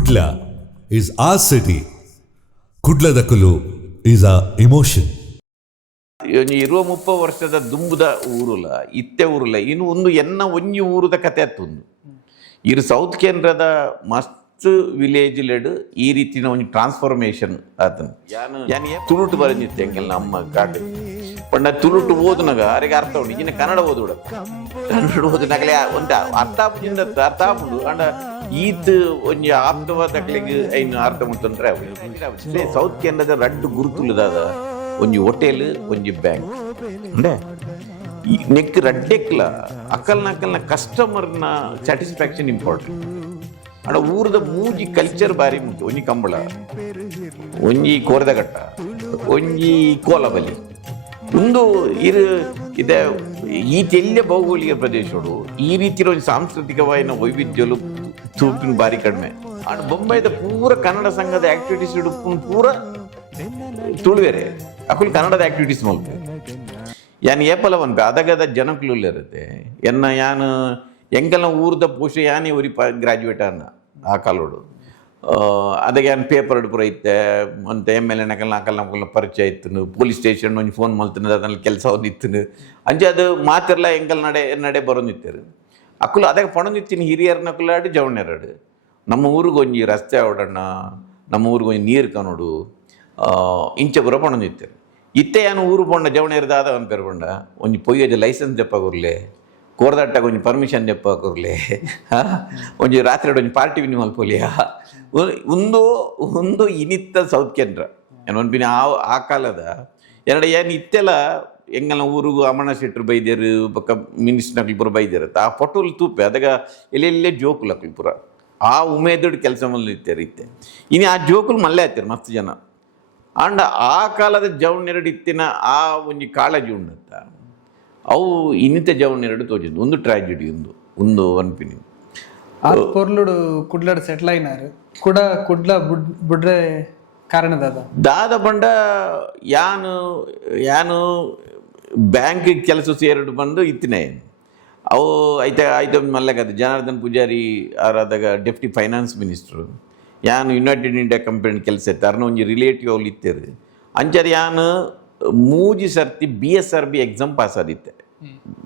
Kudla is our city. ಕುಡ್ಲದಕುಲು is a emotion. ಇರುವ 30 ವರ್ಷದ ದುಂಬುದ ಊರುಲ ಇತ್ತೆ ಊರುಲ ಇನ್ನು ಒಂದು ಎನ್ನ ಒಂಜಿ ಊರುದ ಕತೆ ಅತ್ತೊಂದು ಇರು ಸೌತ್ ಕೇಂದ್ರದ ಮಸ್ತ್ ವಿಲೇಜ್ ಲೆಡ್ ಈ ರೀತಿನ ಒಂದು ಟ್ರಾನ್ಸ್ಫಾರ್ಮೇಶನ್ ಆತನು ಯಾನು ತುಳುಟು ಬರಂದಿತ್ತೆ ಎಂಗೆಲ್ಲ ನಮ್ಮ ಕಾಡು ಪಂಡ ತುಳುಟು ಓದುನಾಗ ಅವರಿಗೆ ಅರ್ಥ ಉಂಟು ಇನ್ನು ಕನ್ನಡ ಓದುಡ ಕನ್ನಡ ಓದುನಾಗಲೇ ಒಂದು ಅರ್ಥ ಆಪುಂಡು ಅಂಡ ಈತ್ ಒಂಜಿ ಆಪ್ತವಾದಕ್ಲಿಗೆ ಐನು ಅರ್ಥ ಮುಟ್ಟಂದ್ರೆ ಸೌತ್ ಕೇಂದ್ರದ ರಡ್ಡು ಗುರುತುಲದಾದ ಒಂಜಿ ಹೋಟೆಲ್ ಒಂಜಿ ಬ್ಯಾಂಕ್ ಅಂದ್ರೆ ನೆಕ್ ರಡ್ಡೆಕ್ಲ ಅಕಲ್ನ ಕಸ್ಟಮರ್ನ ಸ್ಯಾಟಿಸ್ಫ್ಯಾಕ್ಷನ್ ಇಂಪಾರ್ಟೆಂಟ್ ಅಡ ಊರದ ಮೂಜಿ ಕಲ್ಚರ್ ಬಾರಿ ಮುಖ್ಯ ಒಂಜಿ ಕಂಬಳ ಒಂಜಿ ಕೋರದಘಟ್ಟ ಒಂಜಿ ಕೋಲಬಲಿ ಒಂದು ಇದೆ ಈ ತೆಲ್ಯ ಭೌಗೋಳಿಕ ಪ್ರದೇಶಗಳು ಈ ರೀತಿಯ ಒಂದು ಸಾಂಸ್ಕೃತಿಕವಾದ ವೈವಿಧ್ಯಲು ತೂಪಿನ ಬಾರಿ ಕಡಿಮೆ ಅಂಡ್ ಬೊಂಬೈದ ಪೂರ ಕನ್ನಡ ಸಂಘದ ಆಕ್ಟಿವಿಟೀಸ್ ಪೂರ ತುಳುವೇರೆ ಅಕುಲ್ ಕನ್ನಡದ ಆಕ್ಟಿವಿಟೀಸ್ ಮಲ್ಪೆ ಯಾನ್ ಏಪಲ ಒನ್ಪೆ ಅದಗದ ಜನಕ್ಲು ಇರುತ್ತೆ ಎನ್ನ ಯಾನು ಎಂಕಲ್ನ ಊರ್ದ ಪೋಷ ಯಾನೇ ಒರಿ ಗ್ರಾಜುಯೇಟ್ ಅನ್ನ ಆ ಕಾಲೋಡು ಅದಕ್ಕೆ ಯಾನ್ ಪೇಪರ್ ಪೂರ ಇತ್ತೆ ಮತ್ತು MLA ನಕಲ್ನ ಪರಿಚಯ ಇತ್ತು ಪೊಲೀಸ್ ಸ್ಟೇಷನ್ ಒಂದು ಫೋನ್ ಮಲ್ತನ ಅದ್ರಲ್ಲಿ ಕೆಲಸ ಒಂದಿತ್ತು ಅಂಚೆ ಅದು ಮಾತಿರಲ್ಲ ಎಂಕಲ್ ನಡೆ ಬರೋಂದಿತ್ತರು ಅಕ್ಕಲು ಅದಕ್ಕೆ ಪಣೊಂದಿತ್ತಿನ ಹಿರಿಯರ್ನಕುಲಾಡಿ ಜವಣ್ಯರಡು ನಮ್ಮ ಊರಿಗೆ ಒಂಜಿ ರಸ್ತೆ ಆವಡಣ್ಣ ನಮ್ಮ ಊರಿಗೆ ಒಂಜಿ ನೀರು ಕನೋಡು ಇಂಚೆ ಪೂರ ಪಣೊಂದಿತ್ತರು ಇತ್ತೆ ಯಾನು ಊರು ಪೊಂಡ ಜವಣ್ಯರ್ದ ಆದ ಒಂದು ಪೇರು ಪೊಂಡ ಒಂಜಿ ಪೊಯ್ಯದ ಲೈಸೆನ್ಸ್ ದೆಪ್ಪಾಗುರ್ಲೆ ಕೋರ್ದಾಟಾಗ ಒಂಜಿ ಪರ್ಮಿಷನ್ ದೆಪ್ಪಾಕುರ್ಲೆ ಒಂಜಿ ರಾತ್ರಿ ಒಂಜಿ ಪಾರ್ಟಿ ವಿನಿ ಮಲ್ಪೊಲಿಯ ಒಂದು ಇನಿತ್ತ ಸೌತ್ ಕೇಂದ್ರ ಏನು ಅನ್ಪಿನ ಆ ಕಾಲದ ಎರಡು ಏನು ಇತ್ತೆಲ್ಲ ಎಂಗಲ್ನ ಊರಿಗೂ ಅಮಣ ಶೆಟ್ರು ಬೈದ್ಯರು ಪಕ್ಕ ಮಿನಿಸ್ಟ್ನಕ್ಲು ಪೂರ ಬೈದ್ಯರತ್ತ ಆ ಫೋಟೋಲ್ ತೂಪೆ ಅದಾಗ ಎಲ್ಲೆಲ್ಲೇ ಜೋಕುಲಕ್ಲು ಪೂರ ಆ ಉಮೇದೊಡ್ ಕೆಲಸ ಮಲ್ಲ ಇತ್ತೇರು ಇತ್ತೆ ಇನ್ನು ಆ ಜೋಕುಲು ಮಲ್ಲೆ ಆಯ್ತಾರೆ ಮಸ್ತ್ ಜನ ಅಂಡ್ ಆ ಕಾಲದ ಜವಣ್ಣೆರಡು ಇತ್ತಿನ ಆ ಒಂಜಿ ಕಾಳಜಿ ಉಂಡತ್ತ ಅವು ಇನ್ನಿತ ಜವಣ್ಣೆರಡು ತೋಜಿದ್ದು ಒಂದು ಟ್ರಾಜಿಡಿ ಒಂದು ಅನ್ಪಿನಿ ಪೊರ್ಲುಡು ಕುಡ್ಲಡ್ ಸೆಟ್ಲ್ ಆಯ್ನಾರು ಕೂಡ ಕುಡ್ಲ ಬುಡ್ರೆ ಕಾರಣದಾದ ದಾದ ಬಂಡ ಯಾನು ಬ್ಯಾಂಕ್ ಕೆಲಸ ಸೇರಿಡು ಬಂದು ಇತ್ತಿನೇ ಅವು ಆಯ್ತು ಮಲ್ಲಗದ ಜನಾರ್ದನ್ ಪೂಜಾರಿ ಅವರಾದಾಗ ಡೆಪ್ಟಿ ಫೈನಾನ್ಸ್ ಮಿನಿಸ್ಟ್ರು ಯಾನು ಯುನೈಟೆಡ್ ಇಂಡಿಯಾ ಕಂಪನಿ ಕೆಲಸ ಇತ್ತು ಅರ್ನ ಒಂಜಿ ರಿಲೇಟಿವ್ ಅವ್ಲು ಇತ್ತೇರು ಅಂಚರಿ ಯಾನು ಮೂಜಿ ಸರ್ತಿ BSRB ಎಕ್ಸಾಮ್ ಪಾಸ್ ಆದಿತ್ತೆ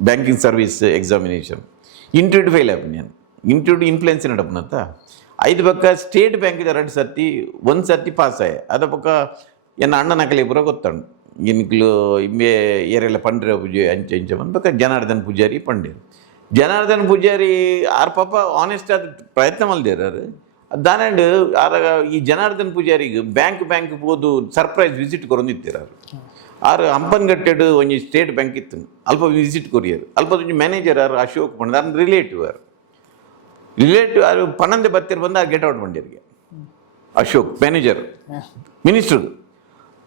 banking service examination interview fail ಆಪನ್ ಯಾನು ಇಂಟರ್ವ್ಯೂ ಇನ್ಫ್ಲುಯೆನ್ಸ್ ನಡಪನತ್ತ ಐದು ಪಕ್ಕ ಸ್ಟೇಟ್ ಬ್ಯಾಂಕಿದ 2 ಸರ್ತಿ 1 ಸರ್ತಿ ಪಾಸ್ ಆಯೆ ಅದ ಪಕ್ಕ ಎನ್ನ ಅಣ್ಣ ನಕಲಿ ಪೂರ ಗೊತ್ತಂಡು ಎನ್ಕ್ಲು ಇಂಬೆ ಏರೆಲ್ಲ ಪಂಡ್ರೆ ಪೂಜೆ ಅಂಚೆ ಬಂದು ಪಕ್ಕ ಜನಾರ್ದನ್ ಪೂಜಾರಿ ಪಂಡೇರು ಜನಾರ್ದನ್ ಪೂಜಾರಿ ಆರ್ ಪಾಪ ಆನೆಸ್ಟ್ ಆದ ಪ್ರಯತ್ನ ಮಲ್ದೇರು ದಾನಂಡ್ ಆರಾಗ ಈ ಜನಾರ್ದನ್ ಪೂಜಾರಿಗೆ ಬ್ಯಾಂಕ್ ಹೋದು ಸರ್ಪ್ರೈಸ್ ವಿಸಿಟ್ ಕೊರೊಂದಿತ್ತೀರು ಆರು ಹಂಪನ್ಗಟ್ಟೆಡು ಒಂಜಿ ಸ್ಟೇಟ್ ಬ್ಯಾಂಕ್ ಇತ್ತು ಅಲ್ಪ ವಿಸಿಟ್ ಕೊರಿಯರು ಅಲ್ಪ ಒಂಜಿ ಮ್ಯಾನೇಜರ್ ಆರು ಅಶೋಕ್ ಪಂಡ ಅದ್ರ ರಿಲೇಟಿವ್ ಆರು ಪಣಂದೆ ಬತ್ತಿರು ಬಂದು ಆ ಗೆಟ್ ಔಟ್ ಪಂಡಿಯರಿಗೆ ಅಶೋಕ್ ಮ್ಯಾನೇಜರ್ ಮಿನಿಸ್ಟರ್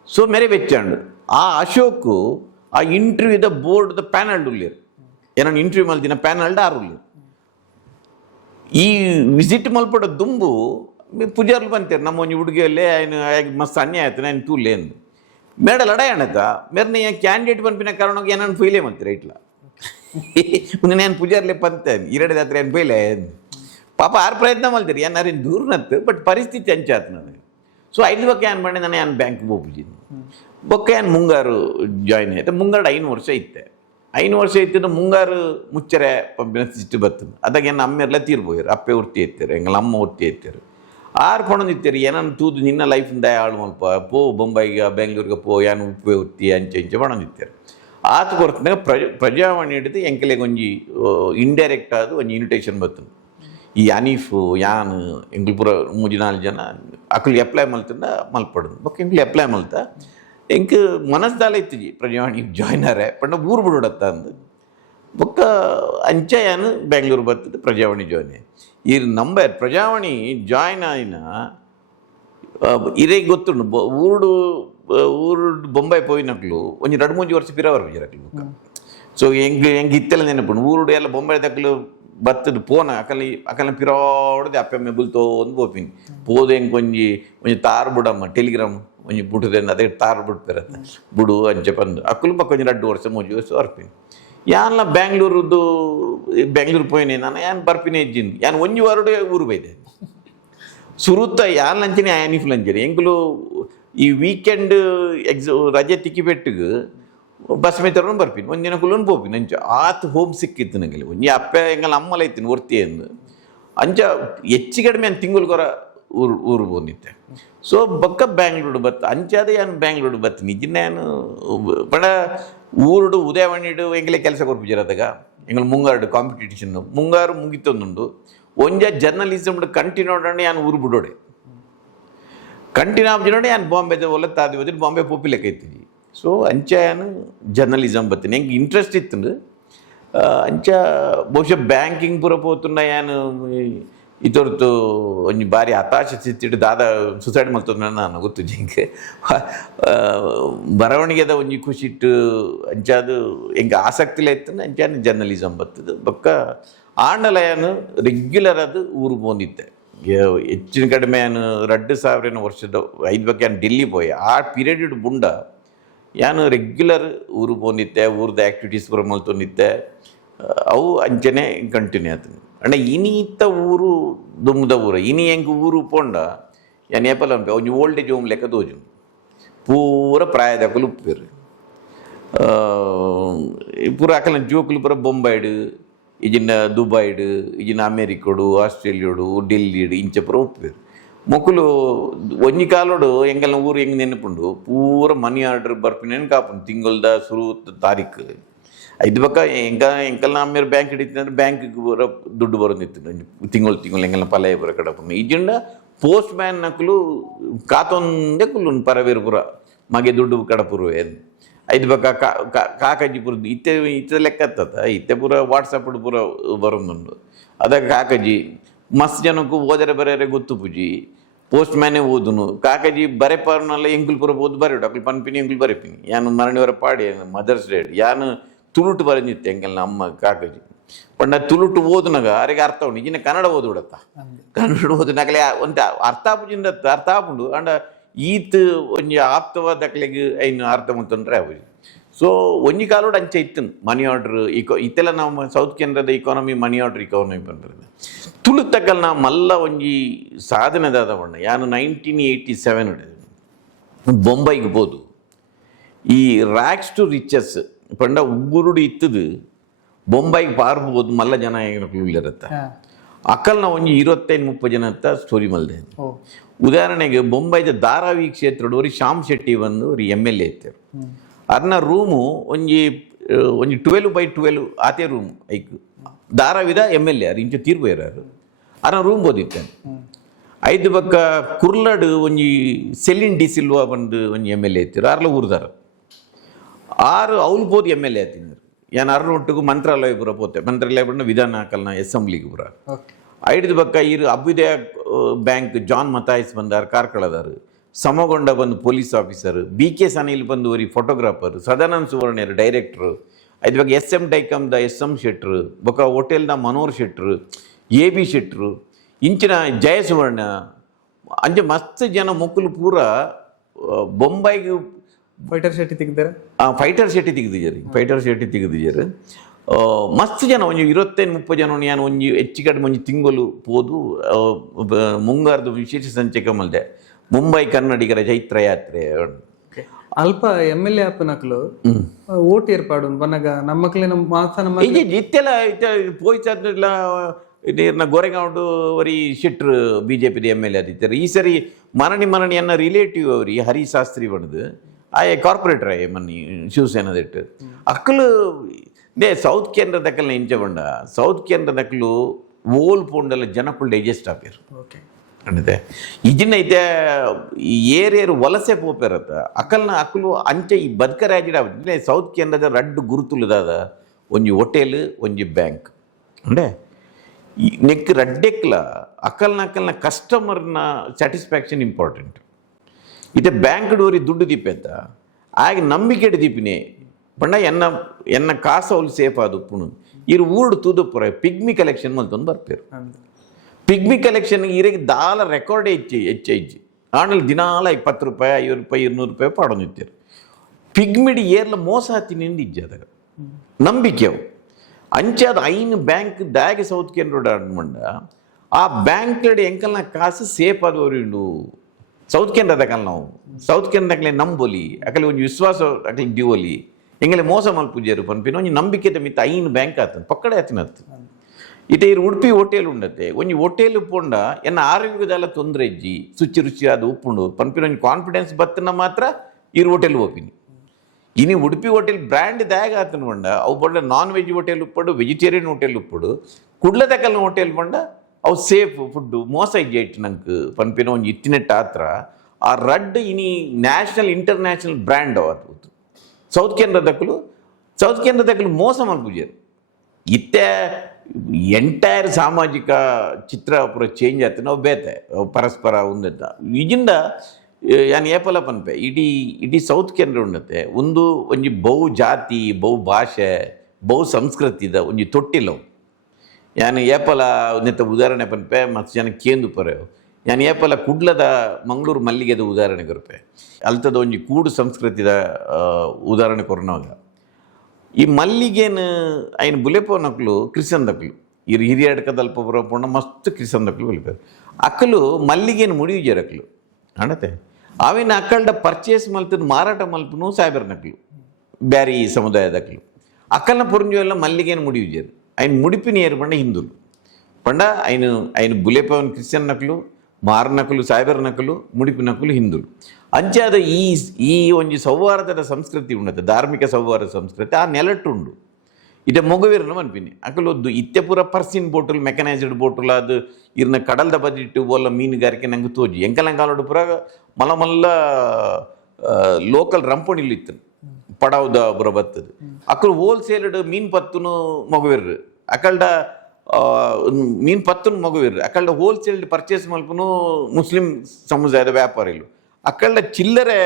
ಸೊ ಮೇರೆ ಬೆಚ್ಚಂಡು ಆ ಅಶೋಕ್ ಆ ಇಂಟರ್ವ್ಯೂದ ಬೋರ್ಡ್ದ ಪ್ಯಾನಲ್ ಉಳ್ಳೇರು ಏನೋ ಇಂಟರ್ವ್ಯೂ ಮಲ್ದಿನ ಪ್ಯಾನಲ್ಡ ಆರು ಉಳ್ಳೇರು ಈ ವಿಸಿಟ್ ಮಲ್ಪಡ ದುಂಬು ಪೂಜಾರ್ಲು ಬಂತೇರು ನಮ್ಮ ಒಂಜಿ ಹುಡುಗಿಯಲ್ಲೇ ಆಯ್ನು ಮಸ್ತ್ ಅನ್ಯಾಯ ಆಯ್ತು ನಾನು ತೂಲೆ ಅಂದು ಮೇಡ ಲಡಾಯಣಕ ಮೇರ್ನ ಕ್ಯಾಂಡಿಡೇಟ್ ಪನ್ಪಿನ ಕಾರಣಕ್ಕೆ ಏನಾನು ಫೈಲೇ ಮಾಡ್ತೀರ ಇಟ್ಲ ಒಂದು ನಾನು ಪೂಜಾರ್ಲೆ ಪಂತೇನೆ 2 ಜಾತ್ರೆ ಏನು ಫೈಲೇ ಪಾಪ ಆರು ಪ್ರಯತ್ನ ಮಲ್ತೀರಿ ಏನಾರು ದೂರ್ನತ್ತು ಬಟ್ ಪರಿಸ್ಥಿತಿ ಅಂಚಾತು ನನಗೆ ಸೊ 5 ಬೊಕ್ಕ ಏನು ಮಾಡಿ ನಾನು ಬ್ಯಾಂಕ್ ಹೋಗ್ಬಿದ್ದೀನಿ ಬೊಕ್ಕ ಏನು ಮುಂಗಾರು ಜಾಯ್ನ್ ಆಯ್ತು ಮುಂಗಾರು 5 ವರ್ಷ ಇತ್ತೆ 5 ವರ್ಷ ಇತ್ತು ಮುಂಗಾರು ಮುಚ್ಚರೆ ಸಿಟ್ಟು ಬರ್ತದೆ ಅದಾಗ ಏನು ಅಮ್ಮೆಲ್ಲ ತೀರ್ಬೋಯ್ರು ಅಪ್ಪೆ ಉರ್ತಿ ಎತ್ತೇರು ಎಂಗಲ್ಲ ಅಮ್ಮ ಉರ್ತಿ ಎತ್ತೇರು ಆರು ಪಣೊಂದಿತ್ತೇರು ಏನಾನು ತೂದು ನಿನ್ನ ಲೈಫಿಂದ ಆಳು ಮಲ್ಪ ಪೋ ಬೊಂಬೈಗೆ ಬೆಂಗಳೂರಿಗೆ ಪೋ ಏನು ಉಪ್ಪೆ ಉರ್ತಿ ಅಂಚೆ ಪಣೊಂದಿತ್ತೇರು ಆತ ಕೊರತನಾಗ ಪ್ರಜಾವಾಣಿ ಹಿಡಿದು ಎಂಕಲೆಗೆ ಒಂಜಿ ಇಂಡೈರೆಕ್ಟ್ ಆದ ಒಂದು ಇನ್ವಿಟೇಷನ್ ಬರ್ತದೆ ಈ ಅನೀಫು ಯಾನು ಎಂಗ್ಲು ಪೂರ 3-4 ಜನ ಅಕ್ಲಿಗೆ ಅಪ್ಲೈ ಮಲ್ತಂದ ಮಲ್ಪಡೋದು ಬೊಕ್ಕ ಎಂಗ್ಲಿ ಅಪ್ಲೈ ಮಲ್ತ ಎಂಕ್ ಮನಸ್ದಾಲ ಇತ್ತಿಜಿ ಪ್ರಜಾವಾಣಿ ಜಾಯ್ನರೇ ಪಂಡ ಊರು ಬಿಡೋಡತ್ತ ಅಂದು ಬೊಕ್ಕ ಅಂಚ ಯಾನು ಬೆಂಗಳೂರು ಬರ್ತದೆ ಪ್ರಜಾವಾಣಿ ಜಾಯ್ನ್ ಈ ನಂಬರ್ ಪ್ರಜಾವಾಣಿ ಜಾಯ್ನ್ ಆಯ್ನ ಇರೇ ಗೊತ್ತುಂಡು ಊರು ಬೊಂಬೈ ಪೋಯಿನಕ್ಲು ಒಂಜಿ 2-3 ವರ್ಷ ಪಿರವರ್ ವಿಜಯರಕ್ಲು ಬೊಕ್ಕ ಸೊ ಎಂಗ್ ಇತ್ತೆಲ್ಲ ನೆನಪುಂಡು ಊರುಡು ಎಲ್ಲ ಬೊಂಬೈ ದಕ್ಲು ಬತ್ತದು ಪೋನ ಅಕಲ್ನ ಪಿರಾವಡದೆ ಅಪ್ಪೆಮ್ಮೆ ಬುಲ್ತೋ ಒಂದು ಬೋಪಿನಿ ಪೋದು ಹೆಂಗೆ ಒಂಜಿ ತಾರು ಬುಡಮ್ಮ ಟೆಲಿಗ್ರಾಮ್ ಒಂಜಿ ಬುಟ್ಟದೇನು ಅದೇ ತಾರು ಬಿಡ್ತಿರತ್ತೆ ಬುಡು ಅಂಚೆ ಬಂದು ಅಕ್ಕಲು ಪಕ್ಕ ಒಂಜಿ 2 ವರ್ಷ 3 ವರ್ಷ ಹೊರ್ಪಿನಿ ಯಾನ್ಲ ಬೆಂಗಳೂರು ಪೋಯಿನಿ ನಾನು ಯಾನ್ ಬರ್ಪಿನಿ ಇಜ್ಜಿಂದು ಯಾನ್ ಒಂಜಿ ವಾರಡೆ ಊರು ಬೈದೆ ಸುರುತ್ತ ಯಾರ್ಲಂಚನೆ ಆ್ಯನಿಫ್ಲಂಚನೆ ಎಂಕುಲು ಈ ವೀಕೆಂಡ್ ರಜೆ ತಿಕ್ಕಿಪೆಟ್ಟಿಗೆ ಬಸ್ ಮೇತರೂ ಬರ್ಪಿನಿ ಒಂದಿನ ಕುಲ್ಲೂ ಪೋಪಿನಿ ಅಂಚ ಆತ್ ಹೋಮ್ ಸಿಕ್ಕಿತ್ತು ನಂಗೆ ಒಂಜಿ ಅಪ್ಪ ಎಂಗಲ್ ಅಮ್ಮಲ ಇತ್ತೀನಿ ಒರ್ತಿ ಎಂದು ಅಂಚ ಹೆಚ್ಚು ಕಡಿಮೆ ಅಂತ ತಿಂಗಳು ಕೊರ ಊರು ಬಂದಿತ್ತೆ ಸೊ ಬೊಕ್ಕ ಬ್ಯಾಂಗ್ಳೂರು ಬತ್ತ ಅಂಚಾದ ಏನು ಬ್ಯಾಂಗ್ಳೂರು ಬತ್ತೀನಿ ಇಜಿನ್ನ ಏನು ಪಂಡ ಊರುಡು ಉದಯವಾಣಿಡು ಎಂಗಲೇ ಕೆಲಸ ಕೊರ್ಪಿಜರದಾಗ ಎಂಗಲ್ ಮುಂಗಾರು ಕಾಂಪಿಟೇಷನ್ ಮುಂಗಾರು ಮುಗಿತೊಂದುಂಡು ಒಂಜ ಜರ್ನಲಿಸಮ್ ಕಂಟಿನ್ಯೂ ಆಡೋಣ ಯಾನು ಊರು ಬಿಡೋಡೆ ಕಂಟಿನ್ಯೂ ಆಪ್ಜಿನೋಡೆ ಯಾನು ಬಾಂಬೆದ ಒಲ್ಲ ತಾದಿ ಹೋದ್ರೆ ಬಾಂಬೆ ಪೋಪಿ ಲೆಕ್ಕ ಇತ್ತೀನಿ ಸೊ ಅಂಚ ಏನು ಜರ್ನಲಿಸಮ್ ಬತ್ತೀನಿ ಹೆಂಗೆ ಇಂಟ್ರೆಸ್ಟ್ ಇತ್ತು ಅಂಚ ಬಹುಶಃ ಬ್ಯಾಂಕಿಂಗ್ ಪೂರ ಪೋತುಂಡ ಏನು ಇತೊರ್ತು ಒಂಜಿ ಬಾರಿ ಹತಾಶ ಸ್ಥಿತಿಡು ದಾದ ಸುಸೈಡ್ ಮಲ್ತೊಂದು ನಾನು ಗೊತ್ತು ಜಿಂಗೆ ಬರವಣಿಗೆದ ಒಂಜಿ ಖುಷಿಟ್ಟು ಅಂಚಾದು ಹೆಂಗೆ ಆಸಕ್ತಿಲೇ ಇತ್ತು ಅಂಚಾನು ಜರ್ನಲಿಸಮ್ ಬರ್ತದೆ ಬೊಕ್ಕ ಆಂಡಲಯನು ರೆಗ್ಯುಲರ್ ಅದು ಊರು ಬಂದಿತ್ತೆ ಹೆಚ್ಚಿನ ಕಡಿಮೆ ಏನು 2000 ವರ್ಷದ 5 ಬಗ್ಗೆ ನಾನು ಡೆಲ್ಲಿ ಪೋಯೆ ಆ ಪೀರಿಯಡ್ ಬುಂಡ ಯಾನು ರೆಗ್ಯುಲರ್ ಊರು ಬಂದಿತ್ತೆ ಊರ್ದು ಆ್ಯಕ್ಟಿವಿಟೀಸ್ ಪೂರ ಮಲ್ತೊಂದಿತ್ತೆ ಅವು ಅಂಚನೆ ಕಂಟಿನ್ಯೂ ಆಯ್ತು ಅಣ್ಣ ಇನಿತ್ತ ಊರು ದುಮ್ದ ಊರು ಇನಿ ಹೆಂಗೆ ಊರು ಪೋಂಡ ಯಾನು ಏಪಲ್ ಅಂಪೆ ಒಂಜಿ ಓಲ್ಡ್ ಏಜ್ ಹೋಮ್ ಲೆಕ್ಕ ತೋಜು ಪೂರ ಪ್ರಾಯದಕಲು ಉಪ್ಪೇರು ಪೂರ ಅಕಲ ಜೋಕುಲು ಪೂರ ಬೊಂಬೈಡು ಇಜಿನ ದುಬೈಡು ಇಜಿನ ಅಮೇರಿಕಡು ಆಸ್ಟ್ರೇಲಿಯಾಡು ಡೆಲ್ಲಿಡು ಇಂಚ ಪೂರ ಉಪ್ಪೇರು ಮೊಕ್ಕಲು ಒಂಜಿ ಕಾಲೋಡು ಎಂಗಲ್ನ ಊರು ಹೆಂಗೆ ನೆನಪುಂಡು ಪೂರ ಮನಿ ಆರ್ಡರ್ ಬರ್ಪಿನೇನು ಕಾಪುಂಡು ತಿಂಗಳ್ದ ಶುರು ತಾರೀಕು ಐದು ಬಕ್ಕ ಎಂಕಲ್ನ ಅಮ್ಮೇರು ಬ್ಯಾಂಕ್ ಹಿಡಿತೀನಿ ಬ್ಯಾಂಕಿಗೆ ಪೂರ ದುಡ್ಡು ಬರೋದಿತ್ತು ತಿಂಗಳು ಎಂಗಲ್ನ ಪಲಯ ಪೂರ ಕಡಪುಂಡು ಇಜಿಂಡ ಪೋಸ್ಟ್ ಮ್ಯಾನ್ ನಕಲು ಕಾತೊಂದೇ ಕುಲ್ಲು ಪರವೇರು ಪೂರ ಮಗೆ ದುಡ್ಡು ಕಡಪುರು ಏನು ಐದು ಬಕ್ಕ ಕಾಕಜಿ ಪುರ ಇತ್ತೆ ಲೆಕ್ಕ ಹತ್ತದ ಇತ್ತೆ ಪೂರ ವಾಟ್ಸಪ್ ಪೂರ ಬರೋದುಂಡು ಅದಕ್ಕೆ ಕಾಕಜಿ ಮಸ್ತ್ ಜನಕ್ಕೂ ಓದರೆ ಬರೆಯರೆ ಗೊತ್ತು ಪೂಜಿ ಪೋಸ್ಟ್ ಮ್ಯಾನೇ ಓದುನು ಕಾಕಜಿ ಬರೆಪಾರನಲ್ಲ ಎಂಕುಲು ಪೂರ ಓದು ಬರೆಯೋಡು ಅಕ್ಲು ಪನ್ಪಿನಿ ಎಂಕುಲು ಬರೆಪಿನಿ ಯಾನು ಮರಣಿವರ ಪಾಡಿ ಮದರ್ಸ್ ಡೇ ಯಾನು ತುಳುಟು ಬರೆದಿತ್ತೆ ಎಂಕಲ್ನ ಅಮ್ಮ ಕಾಕಜಿ ಪಂಡ ತುಳುಟು ಓದುನಾಗ ಅವರಿಗೆ ಅರ್ಥ ಉಂಡು ಈಗಿನ ಕನ್ನಡ ಓದು ಬಿಡತ್ತ ಕನ್ನಡ ಓದುನಾಗಲೇ ಒಂದು ಅರ್ಥ ಆಪುಜಿಂದ ಅರ್ಥ ಆಪುಂಡು ಅಂಡ ಈತ್ ಒಂಜಿ ಆಪ್ತವಾದಕ್ಲೆಗ್ ಐನು ಅರ್ಥ ಮುತ್ತಂದ್ರೆ ಆಪುಜಿ ಸೊ ಒಂಜಿ ಕಾಲೋಡು ಅಂಚೆ ಇತ್ತು ಮನಿ ಆರ್ಡ್ರ್ ಇತ್ತೆಲ್ಲ ನಾವು ಸೌತ್ ಕೇಂದ್ರದ ಇಕಾನಮಿ ಮನಿ ಆರ್ಡ್ರ್ ಇಕಾನಮಿ ಬಂದಿರೋದು ತುಳು ತಕ್ಕಲ್ ನಾ ಮಲ್ಲ ಒಂಜಿ ಸಾಧನೆದಾದ ಬಣ್ಣ ಯಾನು 1987 ಬೊಂಬೈಗೆ ಬೋದು ಈ ರ್ಯಾಕ್ಸ್ ಟು ರಿಚಸ್ ಪಂಡ ಉಗ್ಗುರುಡು ಇತ್ತದು ಬೊಂಬೈಗೆ ಪಾರ್ಬೋದು ಮಲ್ಲ ಜನ ಇರತ್ತೆ ಅಕ್ಕಲ್ನ ಒಂಜಿ 25-30 ಜನ ಅಂತ ಸ್ಟೋರಿ ಮಲ್ದೆ ಉದಾಹರಣೆಗೆ ಬೊಂಬೈದ ಧಾರಾವಿ ಕ್ಷೇತ್ರದವರಿ ಶ್ಯಾಮ್ ಶೆಟ್ಟಿ ಬಂದು MLA ಇರ್ತಾರೆ ಅರ್ನ ರೂಮು ಒಂಜಿ 12x12 ಆತೆ ರೂಮ್ ಐಕ್ ಧಾರಾವಿದ MLA ಅದು ಇಂಚ ತೀರ್ಬೋಯ್ಯಾರು ಅರ್ನ ರೂಮ್ ಬೋದಿತ್ತೆ ಐದು ಬಕ್ಕ ಕುರ್ಲಡ್ ಒಂಜಿ ಸೆಲಿನ್ ಡಿ ಸಿಲ್ವಾ ಬಂದು ಒಂಜಿ MLA ಇರ್ತಾರೆ ಅರ್ಲ ಊರ್ದಾರ ಆರು ಅವ್ಲು ಬೋದು MLA ಆತಿದ್ರು ಯಾನು ಅರ್ನ ಒಟ್ಟಿಗೂ ಮಂತ್ರಾಲಯ ಪುರ ಪೋತೆ ಮಂತ್ರಾಲಯ ಬಂದು ವಿಧಾನ ಹಾಕಲ್ನ ಅಸೆಂಬ್ಲಿಗೆ ಪುರ ಐದು ಬಕ್ಕ ಇರು ಅಭ್ಯುದಯ ಬ್ಯಾಂಕ್ ಜಾನ್ ಮತಾಯಿಸ್ ಬಂದಾರು ಕಾರ್ಕಳದಾರು ಸಮಗೊಂಡ ಬಂದು ಪೊಲೀಸ್ ಆಫೀಸರ್ BK ಸನಿಲ್ ಬಂದು ಅವರಿ ಫೋಟೋಗ್ರಾಫರ್ ಸದಾನಂದ ಸುವರ್ಣ ಡೈರೆಕ್ಟ್ರು ಐದು ಬಗ್ಗೆ SM ಡೈಕಮ್ದ SM ಶೆಟ್ರು ಬೊಕ್ಕ ಹೋಟೆಲ್ನ ಮನೋಹರ್ ಶೆಟ್ರು AB ಶೆಟ್ರು ಇಂಚಿನ ಜಯಸುವರ್ಣ ಅಂಚೆ ಮಸ್ತ್ ಜನ ಮೊಕ್ಕಲು ಪೂರ ಬೊಂಬೈಗೆ ಫೈಟರ್ ಶೆಟ್ಟಿ ತೆಗ್ದಾರೆ ಫೈಟರ್ ಶೆಟ್ಟಿ ತೆಗೆದಿದ್ದಾರೆ ಮಸ್ತ್ ಜನ ಒಂಜಿ 25-30 ಜನ ಯಾನು ಒಂಜಿ ಹೆಚ್ಚು ಕಡಿಮೆ ಒಂಜಿ ತಿಂಗಳು ಪೋದು ಮುಂಗಾರ್ದು ವಿಶೇಷ ಸಂಚಿಕೆ ಮಲ್ದೆ ಮುಂಬೈ ಕನ್ನಡಿಗರ ಚೈತ್ರ ಯಾತ್ರೆ ಅಲ್ಪ MLA ಆಪನಕ್ಲು ಓಟ್ ಏರ್ಪಾಡು ಬನ್ನಗ ನಮ್ಮಕ್ಲಿನ ಮಾತ ನಮ್ಮ ಇತ್ತೆಲ್ಲ ಪೋಯ್ತಲ್ಲ ನೀರ್ನ ಗೋರೆಗಾಂಡು ಅವರಿ ಶೆಟ್ರು BJP MLA ಆದಿತ್ತಾರೆ ಈ ಸರಿ ಮರಣಿ ಅನ್ನ ರಿಲೇಟಿವ್ ಅವರಿ ಹರಿಶಾಸ್ತ್ರಿ ಬಣ್ದು ಆಯೆ ಕಾರ್ಪೊರೇಟರ್ ಆಯೆ ಮನ್ನಿ ಶಿವಸೇನದಿಟ್ಟು ಅಕ್ಕಲು ನೇ ಸೌತ್ ಕೇಂದ್ರದಕ್ಕಲ್ಲ ಇಂಚ ಬಂಡ ಸೌತ್ ಕೇಂದ್ರದಕ್ಕಲು ಓಲ್ ಪೋಂಡಲ್ಲ ಜನಕ್ಕಳು ಡೈಜೆಸ್ಟ್ ಆಪೇರು ಅಂಡಿದೆ ಇಜಿನ್ನೈತೆ ಏರೇರು ವಲಸೆ ಪೋಪೇರತ್ತ ಅಕ್ಕಲ್ನ ಅಕ್ಕಲು ಅಂಚೆ ಈ ಬದುಕರಾಜಿಡ ಸೌತ್ ಕೇಂದ್ರದ ರಡ್ಡು ಗುರುತುಲದಾದ ಒಂಜಿ ಹೋಟೆಲ್ ಒಂಜಿ ಬ್ಯಾಂಕ್ ಅಂಡೆ ನೆಕ್ ರಡ್ಡೆಕ್ಲ ಅಕ್ಕಲ್ನ ಕಸ್ಟಮರ್ನ ಸ್ಯಾಟಿಸ್ಫ್ಯಾಕ್ಷನ್ ಇಂಪಾರ್ಟೆಂಟ್ ಇತ್ತೆ ಬ್ಯಾಂಕ್ ಡೋರಿ ದುಡ್ಡು ದಿಪ್ಪೆತ್ತ ಆಗ ನಂಬಿಕೆ ದಿಪ್ಪಿನೇ ಪಂಡ ಎನ್ನ ಕಾಸು ಅವ್ಲು ಸೇಫ್ ಆದ ಉಪ್ಪುಣು ಇರು ಊರ್ಡು ತೂದಪ್ಪುರ ಪಿಗ್ಮಿ ಕಲೆಕ್ಷನ್ ಮಲ್ತೊಂದು ಬರ್ಪೇರು ಪಿಗ್ಮಿ ಕಲೆಕ್ಷನ್ ಇರಿಗೆ ದಾಲ ರೆಕಾರ್ಡ್ ಹೆಚ್ಚು ಆಮೇಲೆ ದಿನಾಲ 20 ರೂಪಾಯಿ 50 ರೂಪಾಯಿ 200 ರೂಪಾಯಿ ಪಾಡೊಂದಿತ್ತೇರು ಪಿಗ್ಮಿಡಿ ಏರ್ಲ ಮೋಸ ಹತ್ತಿನಿಂದ ಇಜ್ಜಾದಾಗ ನಂಬಿಕೆ ಅವು ಅಂಚಾದ ಐನು ಬ್ಯಾಂಕ್ ದಾಗೆ ಸೌತ್ ಕೇಂದ್ರ ಆಡ್ಮಂಡ ಆ ಬ್ಯಾಂಕ್ಲಡ್ ಎಂಕಲ್ನ ಕಾಸು ಸೇಫ್ ಅದು ಅವರಿಂಡು ಸೌತ್ ಕೇಂದ್ರದಕಲ್ ನಾವು ಸೌತ್ ಕೇಂದ್ರದಕಲೆ ನಂಬೋಲಿ ಅಕಲೆ ಒಂದು ವಿಶ್ವಾಸ ಅಕಲೆ ಡಿವೋಲಿ ಎಂಗಲೆ ಮೋಸ ಮಲ್ಪುಜೇರು ಪನ್ಪಿನ ಒಂಜಿ ನಂಬಿಕೆದ ಮಿತ್ತ ಐನ್ ಬ್ಯಾಂಕ್ ಆತನ ಪಕ್ಕಡೆ ಆತಿನತ್ತು ಇತ್ತೆ ಇರು ಉಡುಪಿ ಹೋಟೆಲ್ ಉಂಡತೆ ಒಂಜಿ ಹೋಟೆಲ್ ಪೋಂಡ ಎನ್ನ ಆರೋಗ್ಯದಲ್ಲ ತೊಂದರೆ ಇಜ್ಜಿ ಶುಚಿ ರುಚಿ ಅದು ಉಪ್ಪುಂಡು ಪನ್ಪಿನ ಒಂಜಿ ಕಾನ್ಫಿಡೆನ್ಸ್ ಬತ್ತನ ಮಾತ್ರ ಇರು ಹೋಟೆಲ್ ಓಪಿನಿ ಇನಿ ಉಡುಪಿ ಹೋಟೆಲ್ ಬ್ರ್ಯಾಂಡ್ ದಾಯಗ ಆತನ ಪಂಡ ಅವು ಪಂಡ ನಾನ್ ವೆಜ್ ಹೋಟೆಲ್ ಉಪ್ಪಡು ವೆಜಿಟೇರಿಯನ್ ಹೋಟೆಲ್ ಉಪ್ಪಡು ಕುಡ್ಲದಕಲ್ನ ಹೋಟೆಲ್ ಪಂಡ ಅವು ಸೇಫ್ ಫುಡ್ಡು ಮೋಸ ಇಜ್ಜಿ ಇಟ್ಟು ನಂಗೆ ಪನ್ಪಿನ ಒಂದು ಇತ್ತಿನೆಟ್ಟು ಆತ್ರ ಆ ರಡ್ ಇನಿ ನ್ಯಾಷನಲ್ ಇಂಟರ್ನ್ಯಾಷನಲ್ ಬ್ರ್ಯಾಂಡ್ ಅದು ಸೌತ್ ಕೇಂದ್ರದಕ್ಕಲು ಮೋಸ ಮಲ್ಪುಜೇರು ಇತ್ತೆ ಎಂಟೈರ್ ಸಾಮಾಜಿಕ ಚಿತ್ರ ಪೂರ ಚೇಂಜ್ ಆಯ್ತು ನಾವು ಬೇತೆ ಪರಸ್ಪರ ಉಂದೆತ್ತ ಇಜಿಂದ ಯಾನ್ ಏಪಲ ಪನ್ಪೆ ಇಡೀ ಸೌತ್ ಕೇಂದ್ರ ಉಂಡತೆ ಒಂದು ಒಂಜಿ ಬಹು ಜಾತಿ ಬಹು ಭಾಷೆ ಬಹು ಸಂಸ್ಕೃತಿದ ಒಂಜಿ ತೊಟ್ಟಿಲ್ಲವು ಯಾನ್ ಏಪಲ ನೆತ್ತ ಉದಾಹರಣೆ ಪನ್ಪೆ ಮತ್ತು ಜನ ಕೇಂದು ಪೊರೆವು ಯಾನ್ ಏಪಲ ಕುಡ್ಲದ ಮಂಗಳೂರು ಮಲ್ಲಿಗೆದ ಉದಾಹರಣೆ ಕೊರಪೆ ಅಲ್ತದ ಒಂಜಿ ಕೂಡು ಸಂಸ್ಕೃತಿದ ಉದಾಹರಣೆ ಕೊರನವಾಗ ಈ ಮಲ್ಲಿಗೆನ ಐನ್ ಬುಲೆಪೋನಕ್ಲು ಕ್ರಿಸ್ತಂದಕ್ಲು ಇರು ಹಿರಿಯ ಅಡ್ಕದಲ್ಪ ಪುರ ಮಸ್ತ್ ಕ್ರಿಸ್ತಂದಕ್ಲು ಬುಲಿಪೇರು ಅಕ್ಕಲು ಮಲ್ಲಿಗೆನ ಮುಡಿಯುಜೇರಕ್ಲು ಅಣತೆ ಅವಿನ ಅಕ್ಕಲ್ಡ ಪರ್ಚೇಸ್ ಮಲ್ತದ ಮಾರಾಟ ಮಲ್ಪನು ಸಾಯ್ಬರ್ನಕ್ಲು ಬ್ಯಾರಿ ಸಮುದಾಯದಕ್ಲು ಅಕ್ಕಲ್ನ ಪುರಂಜು ಎಲ್ಲ ಮಲ್ಲಿಗೆನ ಮುಡಿಯುಜೇರು ಐನ್ ಮುಡಿಪಿನ ಏರು ಪಂಡ ಹಿಂದುಲು ಪಂಡ ಐನು ಬುಲೆಪವನ್ ಕ್ರಿಶ್ಚಿಯನ್ ನಕ್ಲು ಮಾರನಕಲು ಸಾಯ್ಬರ್ ನಕಲು ಮುಡಿಪಿ ನಕಲು ಹಿಂದುಲು ಅಂಚಾದ ಈ ಒಂಜಿ ಸೌಹಾರ್ದದ ಸಂಸ್ಕೃತಿ ಉಂಡತೆ ಧಾರ್ಮಿಕ ಸೌಹಾರ್ದ ಸಂಸ್ಕೃತಿ ಆ ನೆಲಟ್ಟುಂಡು ಇತ್ತೆ ಮೊಗವೇರ್ನ ಮನ್ಪಿನಿ ಅಕಲೊದ್ದು ಇತ್ತೆ ಪೂರ ಪರ್ಸಿನ್ ಬೋಟುಲ್ ಮೆಕನೈಸ್ಡ್ ಬೋಟುಲ್ ಅದು ಇರ್ನ ಕಡಲ್ದ ಬದಿಟ್ಟು ಬೋಲ್ಲ ಮೀನುಗಾರಿಕೆ ನಂಗೆ ತೋಜಿ ಎಂಕಲಂಗಾಲೋಡು ಪೂರ ಮಲ್ಲ ಲೋಕಲ್ ರಂಪಣಿಲ್ ಇತ್ತು ಪಡಾವ್ದ ಪೂರ ಬತ್ತದು ಅಕ್ಕಲು ಹೋಲ್ಸೇಲ್ಡ್ ಮೀನ್ ಪತ್ತುನು ಮೊಗವೇರ್ ಅಕಲ್ಡ ಮೀನ್ ಪತ್ತುನು ಮೊಗವೇರ್ ಅಕಲ್ಡ ಹೋಲ್ಸೇಲ್ಡ್ ಪರ್ಚೇಸ್ ಮಲ್ಪನು ಮುಸ್ಲಿಂ ಸಮುದಾಯದ ವ್ಯಾಪಾರಿಲು ಅಕ್ಕಲ್ಡ ಚಿಲ್ಲರೆ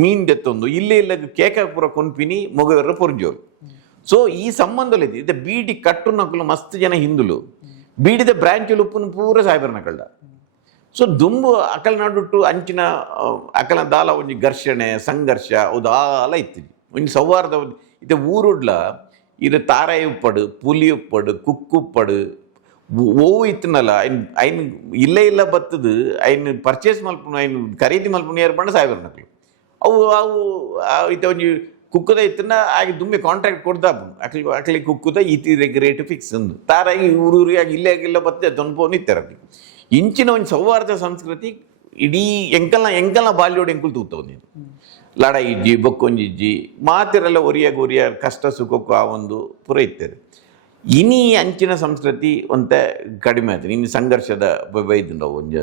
ಮೀನ್ ದೆತ್ತೊಂದು ಇಲ್ಲೇ ಇಲ್ಲ ಕೇಕ ಪೂರ ಕೊನ್ಪಿನಿ ಮೊಗವೇರ ಪೊರ್ಜೋರು ಸೊ ಈ ಸಂಬಂಧಲು ಇದೆ ಬೀಡಿ ಕಟ್ಟು ನಕಲು ಮಸ್ತ್ ಜನ ಹಿಂದುಲು ಬೀಡಿದ ಬ್ರಾಂಚ್ ಉಪ್ಪುನು ಪೂರ ಸಾಯ್ಬರ್ ನಕಲ್ಡ ಸೊ ದುಂಬು ಅಕಲ್ ನಡುಟ್ಟು ಅಂಚಿನ ಅಕಲ ದಾಲ ಒಂಜಿ ಘರ್ಷಣೆ ಸಂಘರ್ಷ ಉದಾಲ ಇತ್ತು ಒಂಜಿ ಸೌಹಾರ್ದ ಇತ್ತೆ ಊರುಡ್ಲ ಇದು ತಾರಾಯಿ ಉಪ್ಪಡು ಪುಲಿ ಉಪ್ಪಡು ಕುಕ್ಕು ಉಪ್ಪಡು ಓವು ಇತ್ತನಲ್ಲ ಐನ್ ಇಲ್ಲ ಬತ್ತದು ಐನ್ ಪರ್ಚೇಸ್ ಮಲ್ಪನು ಐನ್ ಖರೀದಿ ಮಲ್ಪನು ಏರ್ ಪಂಡ ಸಾಯ್ಬರ್ ನಕಲು ಅವು ಇತ್ತೆ ಒಂಜಿ ಕುಕ್ಕುದ ಇತ್ತನ ಆಗಿ ದುಂಬೆ ಕಾಂಟ್ರಾಕ್ಟ್ ಕೊಡ್ದಾಪು ಅಕ್ಲಿ ಕುಕ್ಕುದ ಇತಿ ರೇಟ್ ಫಿಕ್ಸ್ ಅಂದು ತಾರಾಗಿ ಊರೂರಿಗೆ ಇಲ್ಲ ಬತ್ತೆ ತೊನ್ಪೋ ನಿತ್ತರ ಇಂಚಿನ ಒಂದು ಸೌಹಾರ್ದ ಸಂಸ್ಕೃತಿ ಇಡೀ ಎಂಕಲ್ನ ಬಾಲ್ಯೋಡು ಎಂಕುಲ್ ತೂತವು ನೀನು ಲಡ ಇಜ್ಜಿ ಬೊಕ್ಕೊಂಜಿಜ್ಜಿ ಮಾತಿರೆಲ್ಲ ಒರಿಯ ಕಷ್ಟ ಸುಖಕ್ಕೂ ಆ ಒಂದು ಪುರ ಇತ್ತೇರು ಇನಿ ಅಂಚಿನ ಸಂಸ್ಕೃತಿ ಒಂತೆ ಕಡಿಮೆ ಆಯ್ತು ಇನ್ನು ಸಂಘರ್ಷದ ಬೈದು ಒಂಜಿ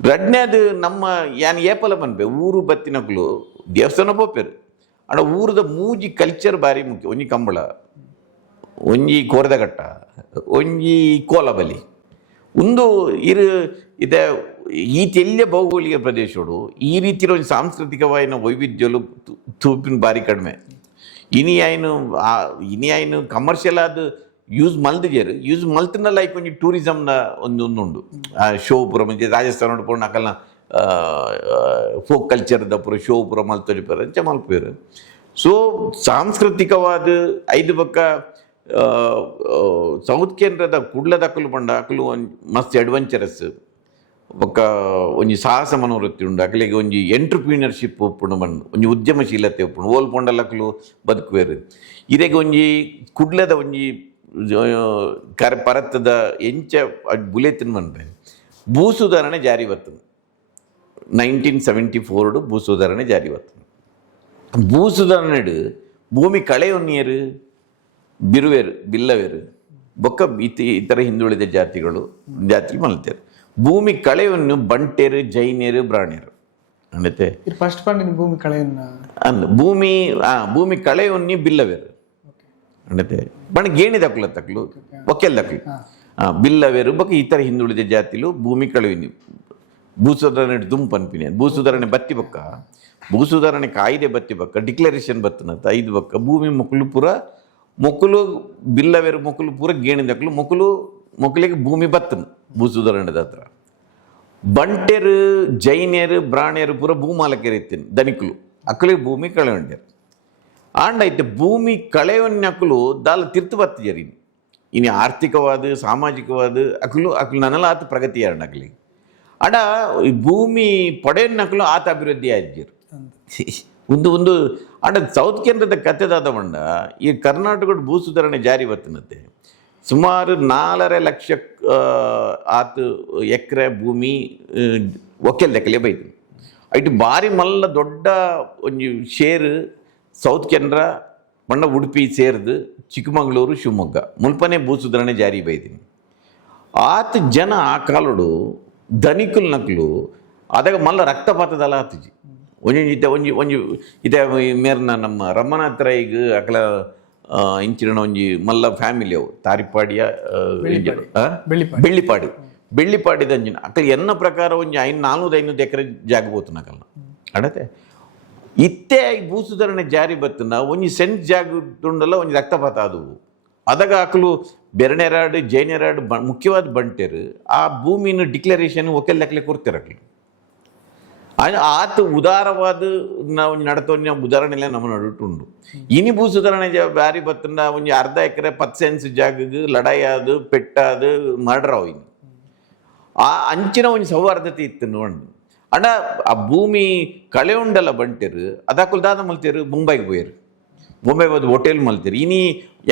ರಡ್ನೇದು ನಮ್ಮ ಯಾನ್ ಏಪಲ ಬನ್ಪೆ ಊರು ಬತ್ತಿನಕ್ಲು ದೇವಸ್ಥಾನ ಪೋಪೇರು ಅಡ ಊರದ ಮೂಜಿ ಕಲ್ಚರ್ ಬಾರಿ ಮುಖ್ಯ ಒಂಜಿ ಕಂಬಳ ಒಂಜಿ ಕೋರದಘಟ್ಟ ಒಂಜಿ ಕೋಲಬಲಿ ಒಂದು ಇದೆ ಈ ತೆಲ್ಯ ಭೌಗೋಳಿಕ ಪ್ರದೇಶಗಳು ಈ ರೀತಿಯ ಒಂದು ಸಾಂಸ್ಕೃತಿಕವಾದ ವೈವಿಧ್ಯಲು ತೂಪಿನ ಬಾರಿ ಕಡಿಮೆ ಇನಿ ಆಯ್ನು ಕಮರ್ಷಿಯಲ್ ಆದ ಯೂಸ್ ಮಲ್ತಿನಲ್ಲ ಐಕ್ ಒಂಜಿ ಟೂರಿಸಮ್ನ ಒಂದುಂಡು ಶೋ ಪೂರ ಮುಂಚೆ ರಾಜಸ್ಥಾನ ನೋಡ್ಕೊಂಡು ಅಕಲ್ನ ಫೋಕ್ ಕಲ್ಚರ್ದ ಪೂರ ಶೋ ಪೂರ ಮಲ್ತೊಲಿಪೇರು ಅಂಚ ಮಲ್ಪೇರು ಸೊ ಸಾಂಸ್ಕೃತಿಕವಾದ ಐದು ಪಕ್ಕ ಸೌತ್ ಕೇಂದ್ರದ ಕುಡ್ಲದ ಅಕಲು ಪಂಡ ಅಕಲು ಮಸ್ತ್ ಅಡ್ವೆಂಚರಸ್ ಒಕ್ಕ ಒಂಜಿ ಸಾಹಸ ಮನೋವೃತ್ತಿ ಉಂಡು ಅಕಲಿಗೆ ಒಂಜಿ ಎಂಟ್ರಪ್ರೀನರ್ಶಿಪ್ ಉಪ್ಪುಂಡು ಮಣ್ಣು ಒಂಜಿ ಉದ್ಯಮಶೀಲತೆ ಉಪ್ಪುಂಡು ಓಲ್ ಪೊಂಡಲ ಅಕಲು ಬದುಕುವೇರು ಇರೆಗೆ ಒಂಜಿ ಕುಡ್ಲದ ಒಂಜಿ ಪರತ್ತದ ಎಂಚ ಬುಲೆತಿನ ಮನ್ಪೆ ಭೂ ಸುಧಾರಣೆ ಜಾರಿ ಬರ್ತದೆ 1974 ಭೂ ಸುಧಾರಣೆ ಜಾರಿ ಬರ್ತದೆ ಭೂ ಸುಧಾರಣೆಡು ಭೂಮಿ ಕಳೆಯೊನ್ನಿಯರು ಬಿರುವೇರು ಬಿಲ್ಲವೇರು ಬೊಕ್ಕ ಇತರ ಹಿಂದುಳಿದ ಜಾತಿ ಮಲ್ತೇರು ಭೂಮಿ ಕಳೆಯನ್ನು ಬಂಟೇರು ಜೈನೇರು ಬ್ರಾಣ್ಯರು ಅಂದತೆ ಫಸ್ಟ್ ಪಂಡಿನ ಭೂಮಿ ಕಳೆಯನ್ನ ಅಂದ್ ಭೂಮಿ ಕಳೆಯೊನ್ನಿ ಬಿಲ್ಲವೇರು ಅಂದತೆ ಬಣ್ಣ ಗೇಣಿ ದಕ್ಲು ತಕ್ಲು ಬೊಕ್ಕೆಲ್ ದಕ್ಲು ಬಿಲ್ಲವೇರು ಬೊಕ್ಕ ಇತರ ಹಿಂದುಳಿದ ಜಾತಿಲು ಭೂಮಿ ಕಳೆಯೊನ್ನಿ ಭೂಸುಧಾರಣೆ ದುಂಪು ಅನ್ಪಿನಿ ಭೂಸುಧಾರಣೆ ಬತ್ತಿ ಬೊಕ್ಕ ಭೂಸುಧಾರಣೆ ಕಾಯ್ದೆ ಬತ್ತಿ ಬೊಕ್ಕ ಡಿಕ್ಲರೇಷನ್ ಬತ್ತನತ್ತ ಐದು ಬೊಕ್ಕ ಭೂಮಿ ಮೊಕ್ಕಲು ಬಿಲ್ಲವೇರು ಮೊಕ್ಕಲು ಪೂರ ಗೇಣಿದಕ್ಲು ಮೊಕ್ಕಲಿಗೆ ಭೂಮಿ ಬತ್ತನು ಭೂ ಸುಧಾರಣೆದ ಹತ್ರ ಬಂಟೆರು ಜೈನೇರು ಬ್ರಾಣ್ಯರು ಪೂರ ಭೂಮಾಲಕರು ಇತ್ತೀನಿ ಧನಿಕಲು ಅಕ್ಕಲಿಗೆ ಭೂಮಿ ಕಳೆಯೊಂಡ್ಯರು ಆಂಡ ಐತೆ ಭೂಮಿ ಕಳೆಯೊನ್ನ ಅಕ್ಕಲು ದಾಲ ತಿರ್ತು ಬತ್ತಿಜರಿ ಇನ್ನು ಆರ್ಥಿಕವಾದ ಸಾಮಾಜಿಕವಾದ ಅಕ್ಲು ನನಲಾತ ಪ್ರಗತಿ ಆಡ್ ನಕ್ಲಿ ಅಡ ಈ ಭೂಮಿ ಪಡೆಯ ನಕ್ಲು ಆತ ಅಭಿವೃದ್ಧಿ ಆಯ್ತಿರು ಒಂದು ಅಡ ಸೌತ್ ಕೇಂದ್ರದ ಕಥೆದಾದ ಮಂಡ ಈ ಕರ್ನಾಟಕದ ಭೂ ಸುಧಾರಣೆ ಜಾರಿ ಬರ್ತನತ್ತೆ ಸುಮಾರು 4.5 ಲಕ್ಷ ಆತು ಎಕರೆ ಭೂಮಿ ಒಕ್ಕೆಲ್ ಲೆಕ್ಕಲೆ ಬೈತು ಐಟು ಭಾರಿ ಮಲ್ಲ ದೊಡ್ಡ ಒಂದು ಶೇರು ಸೌತ್ ಕೇಂದ್ರ ಮಂಡ ಉಡುಪಿ ಸೇರಿದು ಚಿಕ್ಕಮಗಳೂರು ಶಿವಮೊಗ್ಗ ಮುಲ್ಪನೆ ಭೂ ಸುಧಾರಣೆ ಜಾರಿ ಬೈತೀನಿ ಆತ ಜನ ಆ ಕಾಲಡು ಧನಿಕುಲ್ ನಕ್ಲು ಅದಾಗ ಮಲ್ಲ ರಕ್ತಪಾತದಲ್ಲ ಆತಜಿ ಒಂಜಿ ಇದೇ ಮೇರ್ನ ನಮ್ಮ ರಮನಾಥ್ ರೈಗ್ ಅಕಲ ಇಂಚಿನ ಒಂಜಿ ಮಲ್ಲ ಫ್ಯಾಮಿಲಿ ಅವು ತಾರಿಪಾಡಿಯ ಬೆಳ್ಳಿಪಾಡಿದ ಅಂಜಿನ ಅಕಲ್ ಎನ್ನ ಪ್ರಕಾರ ಒಂಜಿ 400-500 ಎಕರೆ ಜಾಗ ಬೋತು ನಕಲ್ನ ಅಡತೆ ಇತ್ತೇ ಭೂ ಸುಧಾರಣೆ ಜಾರಿ ಬತ್ತನ ಒಂಜಿ ಸೆಂಟ್ ಜಾಗ ತುಂಡಲ್ಲ ಒಂಜಿ ರಕ್ತಪಾತ ಆದವು ಅದಾಗ ಅಕಲು ಬೆರಣೆರಾಡು ಜೈನೆರಾಡು ಮುಖ್ಯವಾದ ಬಂಟೇರು ಆ ಭೂಮಿನ ಡಿಕ್ಲರೇಷನ್ ಒಕೆಲ್ ಲೆಕ್ಕಲೆ ಕೊಡ್ತಿರಕ್ಲಿ ಆತ ಉದಾರವಾದ ನಾವು ನಡತೋನ್ಯ ಉದಾಹರಣೆಲ್ಲ ನಮ್ಮ ನಡುಟುಂಡು ಇನಿ ಭೂ ಸುಧಾರಣೆ ಬ್ಯಾರಿ ಬತ್ತನ ಒಂಜಿ 1/2 ಎಕರೆ 10 ಸೆನ್ಸ್ ಜಾಗಗೆ ಲಡಾಯಿ ಆದು ಪೆಟ್ಟಾದು ಮರ್ಡರ್ ಅವಿನ್ ಆ ಅಂಚಿನ ಒಂಜಿ ಸೌಹಾರ್ದತೆ ಇತ್ತು ನೋಡು ಅಣ್ಣ ಆ ಭೂಮಿ ಕಳೆ ಉಂಡಲ್ಲ ಬಂಟೇರು ಅದಕ್ಕೂ ದಾದ ಮಲ್ತೇರು ಮುಂಬೈಗೆ ಹೋಯ್ರು ಮುಂಬೈ ಹೋದ ಹೋಟೆಲ್ ಮಲ್ತೀರಿ ಇನಿ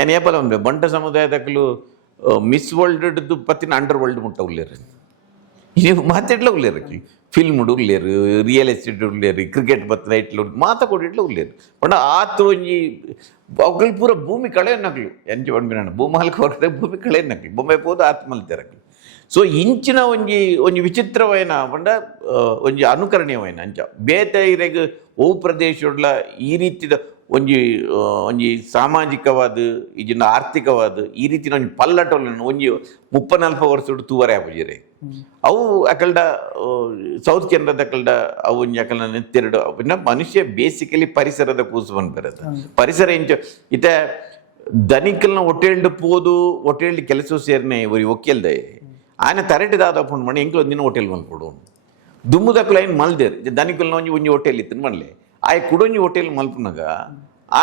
ಏನು ಏಪಲ ಒಂದು ಬಂಟ ಸಮುದಾಯದಕ್ಕಲು ಮಿಸ್ ವರ್ಲ್ಡ್ ಪತ್ತಿನ ಅಂಡರ್ ವರ್ಲ್ಡ್ ಮುಟ್ಟ ಉಳ್ಳೇರು ಇನ್ನು ಮಾತಾಡ್ಲ ಉಳ್ಳೇರು ಫಿಲ್ಮ್ ಉಳ್ಳೇರು ರಿಯಲ್ ಎಸ್ಟೇಟ್ ಉಳ್ಳೇರು ಕ್ರಿಕೆಟ್ ಬತ್ತನ ಇಟ್ಲು ಮಾತಾಕೊಡಿಟ್ಲ ಉಳ್ಳೇರು ಪಂಡ ಆತು ಒಂಜಿ ಅವುಗಳು ಪೂರ ಭೂಮಿ ಕಳೆ ನಕ್ಲು ಎಂಚ ಬಂದ್ಬಿನ ಭೂಮಾಲ್ಕ ಹೊರಟೆ ಭೂಮಿ ಕಳೆ ನಕ್ಲು ಬೊಂಬೈ ಹೋದ ಆತ್ ಮಲ್ತೇರಕ್ಲು ಸೊ ಇಂಚಿನ ಒಂಜಿ ವಿಚಿತ್ರವೈನ ಪಂಡ ಒಂಜಿ ಅನುಕರಣೀಯವೈನ ಅಂಚ ಬೇತೈರೆಗ್ ಓ ಪ್ರದೇಶಡ್ಲ ಈ ರೀತಿದ ಒಂಜಿ ಸಾಮಾಜಿಕವಾದ ಈಜಿನ ಆರ್ಥಿಕವಾದ ಈ ರೀತಿನ ಒಂಜಿ ಪಲ್ಲಟೊಲ್ಲ ಒಂಜಿ 30-40 ವರ್ಷದ ತೂವರೆ ಆಪುಜಿರೆ ಅವು ಅಕಲ್ಡ ಸೌತ್ ಕೇಂದ್ರದ ಅಕಲ್ಡ ಅವು ಒಂಜಿ ಅಕಲ್ನ ನೆತ್ತೆರಡು ಪಿನ್ನ ಮನುಷ್ಯ ಬೇಸಿಕಲಿ ಪರಿಸರದ ಕೂಸು ಬಂದ್ಬರದು ಪರಿಸರ ಇಂಚ ಇತ ಧನಿಕಲ್ನ ಹೊಟೇಲ್ಡ್ ಪೋದು ಹೊಟೇಲ್ಡ್ ಕೆಲಸ ಸೇರ್ನೆ ಒಕ್ಕೆಲ್ದೆ ಆಯ್ನ ತರಟಿದಾದ ಪುಂಡು ಮಣ್ಣು ಎಂಕ್ಲು ಒಂದಿನ ಹೋಟೆಲ್ ಮಲ್ಕೊಡು ದುಮ್ಮುದಕ್ಕಲು ಏನು ಮಲ್ದೇರು ಧನಿಕಲ್ನ ಒಂಜಿ ಹೋಟೆಲ್ ಇತ್ತು ಮನ್ಲೆ ಆಯ್ ಕುಡೊಂಜಿ ಹೋಟೆಲ್ ಮಲ್ಪನಾಗ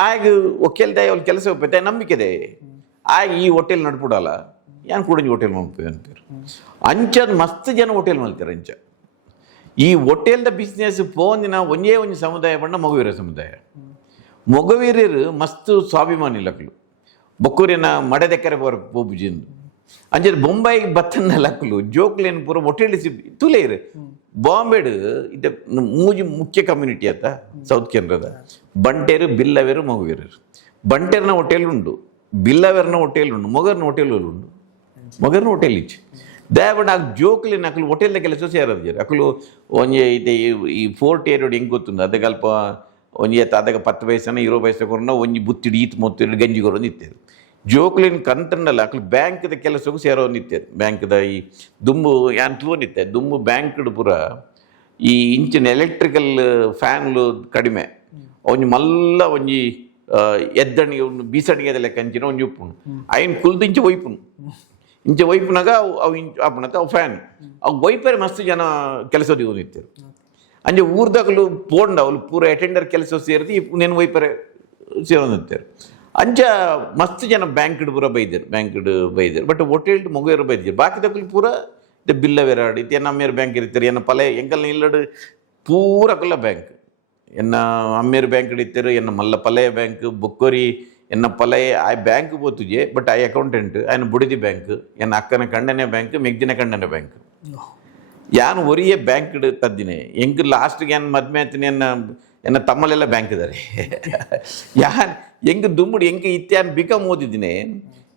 ಆಗ ಒಕ್ಕೆಲ್ದೆ ಅವ್ರ ಕೆಲಸ ಒಪ್ಪೈತೆ ನಂಬಿಕೆದೆ ಆಗ ಈ ಹೋಟೆಲ್ ನಡ್ಪುಡಲ್ಲ ಏನು ಕುಡೊಂಜಿ ಹೋಟೆಲ್ ಮಲ್ಪೇವೆ ಅಂತಾರೆ ಅಂಚದ್ ಮಸ್ತ್ ಜನ ಹೋಟೆಲ್ ಮಲ್ತಾರೆ ಅಂಚ ಈ ಹೋಟೆಲ್ದ ಬಿಸ್ನೆಸ್ ಪೋಂದಿನ ಒಂಜಿ ಸಮುದಾಯ ಬಣ್ಣ ಮೊಗವೀರ ಸಮುದಾಯ ಮೊಗವೀರರು ಮಸ್ತ್ ಸ್ವಾಭಿಮಾನಿ ಲಕ್ಲು ಬೊಕ್ಕೂರಿನ ಮಡದೆಕ್ಕರೆ ಪೋಬುಜಿಂದು ಅಂಚೆ ಬೊಂಬೈಗೆ ಬತ್ತನ್ನ ಲಕ್ಲು ಜೋಕ್ಲೇನು ಪೂರ ಹೋಟೆಲ್ ತುಲೇರು ಬಾಂಬೆಡು ಇದು ಮೂಜಿ ಮುಖ್ಯ ಕಮ್ಯುನಿಟಿ ಆತ ಸೌತ್ ಕೇಂದ್ರದ ಬಂಟೇರು ಬಿಲ್ಲವೇರು ಮೊಗವೀರರು ಬಂಟೇರ್ನ ಹೋಟೆಲ್ ಉಂಡು ಬಿಲ್ಲವೇರ್ನ ಹೋಟೆಲ್ ಉಂಡು ಮೊಗರ್ನ ಹೋಟೆಲ್ ಉಂಡು ಮೊಗರ್ನ ಹೋಟೆಲ್ ಇಚ್ಚು ದಯವಿಟ್ಟು ಆ ಜೋಕ್ಲಿನ ಅಕಲು ಹೋಟೆಲ್ದ ಕೆಲಸ ಸೇರೋದು ಜರ ಅಕಲು ಒಂಜಿ ಇದೆ ಈ ಫೋರ್ಟ್ ಏರೋಡು ಹೆಂಗೆ ಗೊತ್ತುಂಡು ಅದಕ್ಕೆ ಅಲ್ಪ ಒಂಜಿ ಅದಕ್ಕೆ 10 ವಯಸ್ಸನ 20 ವಯಸ್ಸು ಕೊರೋನ ಒಂಜಿ ಬುತ್ತಿಡು ಈತ್ ಮೊತ್ತಿಡು ಗಂಜಿ ಕೊರೋ ನಿಂತೇರು ಜೋಕ್ಲಿನ ಕಂತಂಡಲ್ಲ ಅಕ್ಲು ಬ್ಯಾಂಕ್ದ ಕೆಲಸಕ್ಕೂ ಸೇರೋ ನಿಂತೇರು ಬ್ಯಾಂಕ್ದ ಈ ದುಂಬು ಯಾನ್ ತೂ ನಿತ್ತೆ ದುಂಬು ಬ್ಯಾಂಕ್ಡ್ ಪೂರ ಈ ಇಂಚಿನ ಎಲೆಕ್ಟ್ರಿಕಲ್ ಫ್ಯಾನ್ಲು ಕಡಿಮೆ ಒಂಜಿ ಮಲ್ಲ ಒಂಜಿ ಎದ್ದಣಿಗೆ ಒಂದು ಬೀಸಣಿಗೆ ಲೆಕ್ಕ ಅಂಚಿನ ಒಂಜಿ ಉಪ್ಪುನು ಅಯ್ಯನ್ ಕುಲ್ದು ಇಂಚೆ ಒಯ್ಪುನು ಇಂಚೆ ಒಯ್ಪುನಾಗ ಅವು ಆಪುನತ್ತ ಅವು ಫ್ಯಾನ್ ಅವು ಒಯ್ಪರೆ ಮಸ್ತ್ ಜನ ಕೆಲಸದ ನಿಂತೇರು ಅಂಚೆ ಊರ್ದಾಗಲು ಪೋಂಡ ಅವ್ಲು ಪೂರ ಅಟೆಂಡರ್ ಕೆಲಸ ಸೇರಿದು ನೇನು ಒಯ್ಪರೆ ಸೇರೋ ನಿಂತೇರು ಅಂಚ ಮಸ್ತ್ ಜನ ಬ್ಯಾಂಕ್ಡ್ ಪೂರ ಬೈದರು ಬಟ್ ಹೋಟೆಲ್ಡ್ ಮೊಗೇರು ಬೈದಿರು ಬಾಕಿ ತಕ್ಕಲು ಪೂರ ಇದು ಬಿಲ್ಲವೆರಾಡು ಇದು ಅಮ್ಮೇರು ಬ್ಯಾಂಕ್ ಇರ್ತಾರೆ ಎನ್ನ ಪಲೆ ಎಂಕಲ್ನ ಇಲ್ಲಡು ಪೂರ ಕುಲ್ಲ ಬ್ಯಾಂಕ್ ಎನ್ನ ಅಮ್ಮೇರು ಬ್ಯಾಂಕ್ ಇಡ್ತಾರೆ ಎನ್ನ ಮಲ್ಲ ಪಲೆಯ ಬ್ಯಾಂಕ್ ಬೊಕ್ಕೋರಿ ಎನ್ನ ಪಲೆಯ ಆ ಬ್ಯಾಂಕ್ ಬೋತುಜೆ ಬಟ್ ಆ ಅಕೌಂಟೆಂಟ್ ఆయన ಬುಡಿದಿ ಬ್ಯಾಂಕ್ ಎನ್ನ ಅಕ್ಕನ ಕಂಡನೆ ಬ್ಯಾಂಕ್ ಮೆಗ್ದಿನ ಕಂಡನೆ ಬ್ಯಾಂಕ್ ಯಾನು ಒರಿಯೇ ಬ್ಯಾಂಕ್ ತದ್ದಿನೇ ಎಂಕ್ ಲಾಸ್ಟ್ಗೆ ಏನು ಮದ್ಮೆ ಆಯ್ತೀನಿ ಎನ್ನ ತಮ್ಮಲೆಲ್ಲ ಬ್ಯಾಂಕ್ ಇದ್ದಾರೆ ಯಾನ್ ಹೆಂಗೆ ದುಮ್ಮುಡು ಹೆಂಗೆ ಇತ್ಯಾನ್ ಬಿಕಾಮ್ ಓದಿದ್ದೀನಿ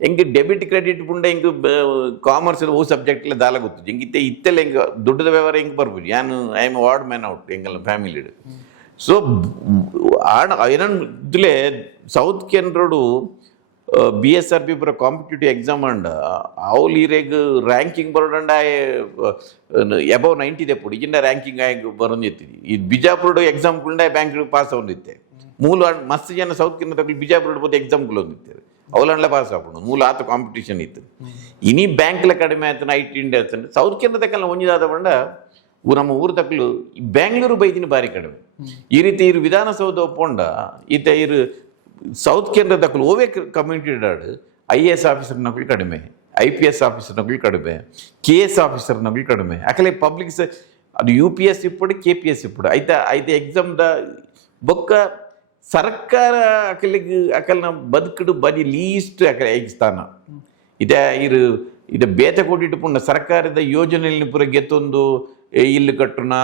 ಹೆಂಗೆ ಡೆಬಿಟ್ ಕ್ರೆಡಿಟ್ ಪುಂಡ ಹೆಂಗೆ ಕಾಮರ್ಸ್ ಓ ಸಬ್ಜೆಕ್ಟ್ಲ ದಾಲ ಗೊತ್ತು ಹೆಂಗೆ ಇತ್ತೆಲ್ಲ ಹೆಂಗೆ ದುಡ್ಡದ ವ್ಯವಹಾರ ಹೆಂಗೆ ಬರ್ಬೋದು ಯಾನು I am ward man out ಹೆಂಗಲ್ಲ ಫ್ಯಾಮಿಲಿ ಸೊ ಏನನ್ನು ಇದ್ಲೇ ಸೌತ್ ಕೇಂದ್ರಡು BSRB ಪೂರ ಕಾಂಪಿಟೇಟಿವ್ ಎಕ್ಸಾಮ್ ಅಂಡ ಅವ್ಲು ಈರೆಗ್ ರ್ಯಾಂಕಿಂಗ್ ಬರೋಡಂಡ ಎಬವ್ 90 ದೆಪ್ಪುಡು ಇಜಿಂದ ರ್ಯಾಂಕಿಂಗ್ ಆಗಿ ಬರೋಂದಿತ್ತಿ ಈ ಬಿಜಾಪುರ ಎಕ್ಸಾಮ್ಗಳ್ನ ಬ್ಯಾಂಕ್ ಪಾಸ್ ಆಗೋದಿತ್ತೆ ಮೂಲ ಮಸ್ತ್ ಜನ ಸೌತ್ ಕೇಂದ್ರ ಬಿಜಾಪುರ ಹೋದ ಎಕ್ಸಾಮ್ಗಳು ಹೊಂದಿತ್ತೇವೆ ಅವಲಂಡ್ಲೆ ಪಾಸ್ ಆಗ್ಬಿಡು ಮೂಲ ಆತ ಕಾಂಪಿಟೇಷನ್ ಇತ್ತು ಇನಿ ಬ್ಯಾಂಕ್ಲ ಕಡಿಮೆ ಆಯ್ತಾನೆ IT ಇಂಡಿಯಾ ಆಯ್ತಾನೆ ಸೌತ್ ಕೇಂದ್ರದಕ್ಕೆಲ್ಲ ಒಂಜಿದಾದ ಬಂಡ ನಮ್ಮ ಊರು ತಕ್ಕಲು ಬೆಂಗಳೂರು ಬೈದಿನ ಬಾರಿ ಕಡಿಮೆ ಈ ರೀತಿ ಇರು ವಿಧಾನಸೌಧ ಒಪ್ಪೊಂಡ ಈತ ಇರು ಸೌತ್ ಕೇಂದ್ರ ತಕ್ಕಲು ಓವೇ ಕಮ್ಯುನಿಟಿ IAS ಆಫೀಸರ್ ನಕಲು ಕಡಿಮೆ, IPS ಆಫೀಸರ್ ನಕಲು ಕಡಿಮೆ, KS ಆಫೀಸರ್ ನಕಲು ಕಡಿಮೆ. ಅಕಲೆ ಪಬ್ಲಿಕ್ ಅದು UPS ఇప్పుడు KPS ఇప్పుడు అయితే ಎಕ್ಸಾಮ್ದ ಬೊಕ್ಕ ಸರ್ಕಾರ ಅಕಲ್ನ ಬದುಕುಡು ಬದಿ ಲೀಸ್ಟ್ ಅಕಲೆ ಸ್ಥಾನ ಇದೆ ಬೇತೆ ಕೊಟ್ಟಿಟ್ಟು ಪುಣ್ಣ ಸರ್ಕಾರದ ಯೋಜನೆಯಲ್ಲಿ ಪೂರ ಗೆತ್ತೊಂದು ಇಲ್ಲು ಕಟ್ಟುನ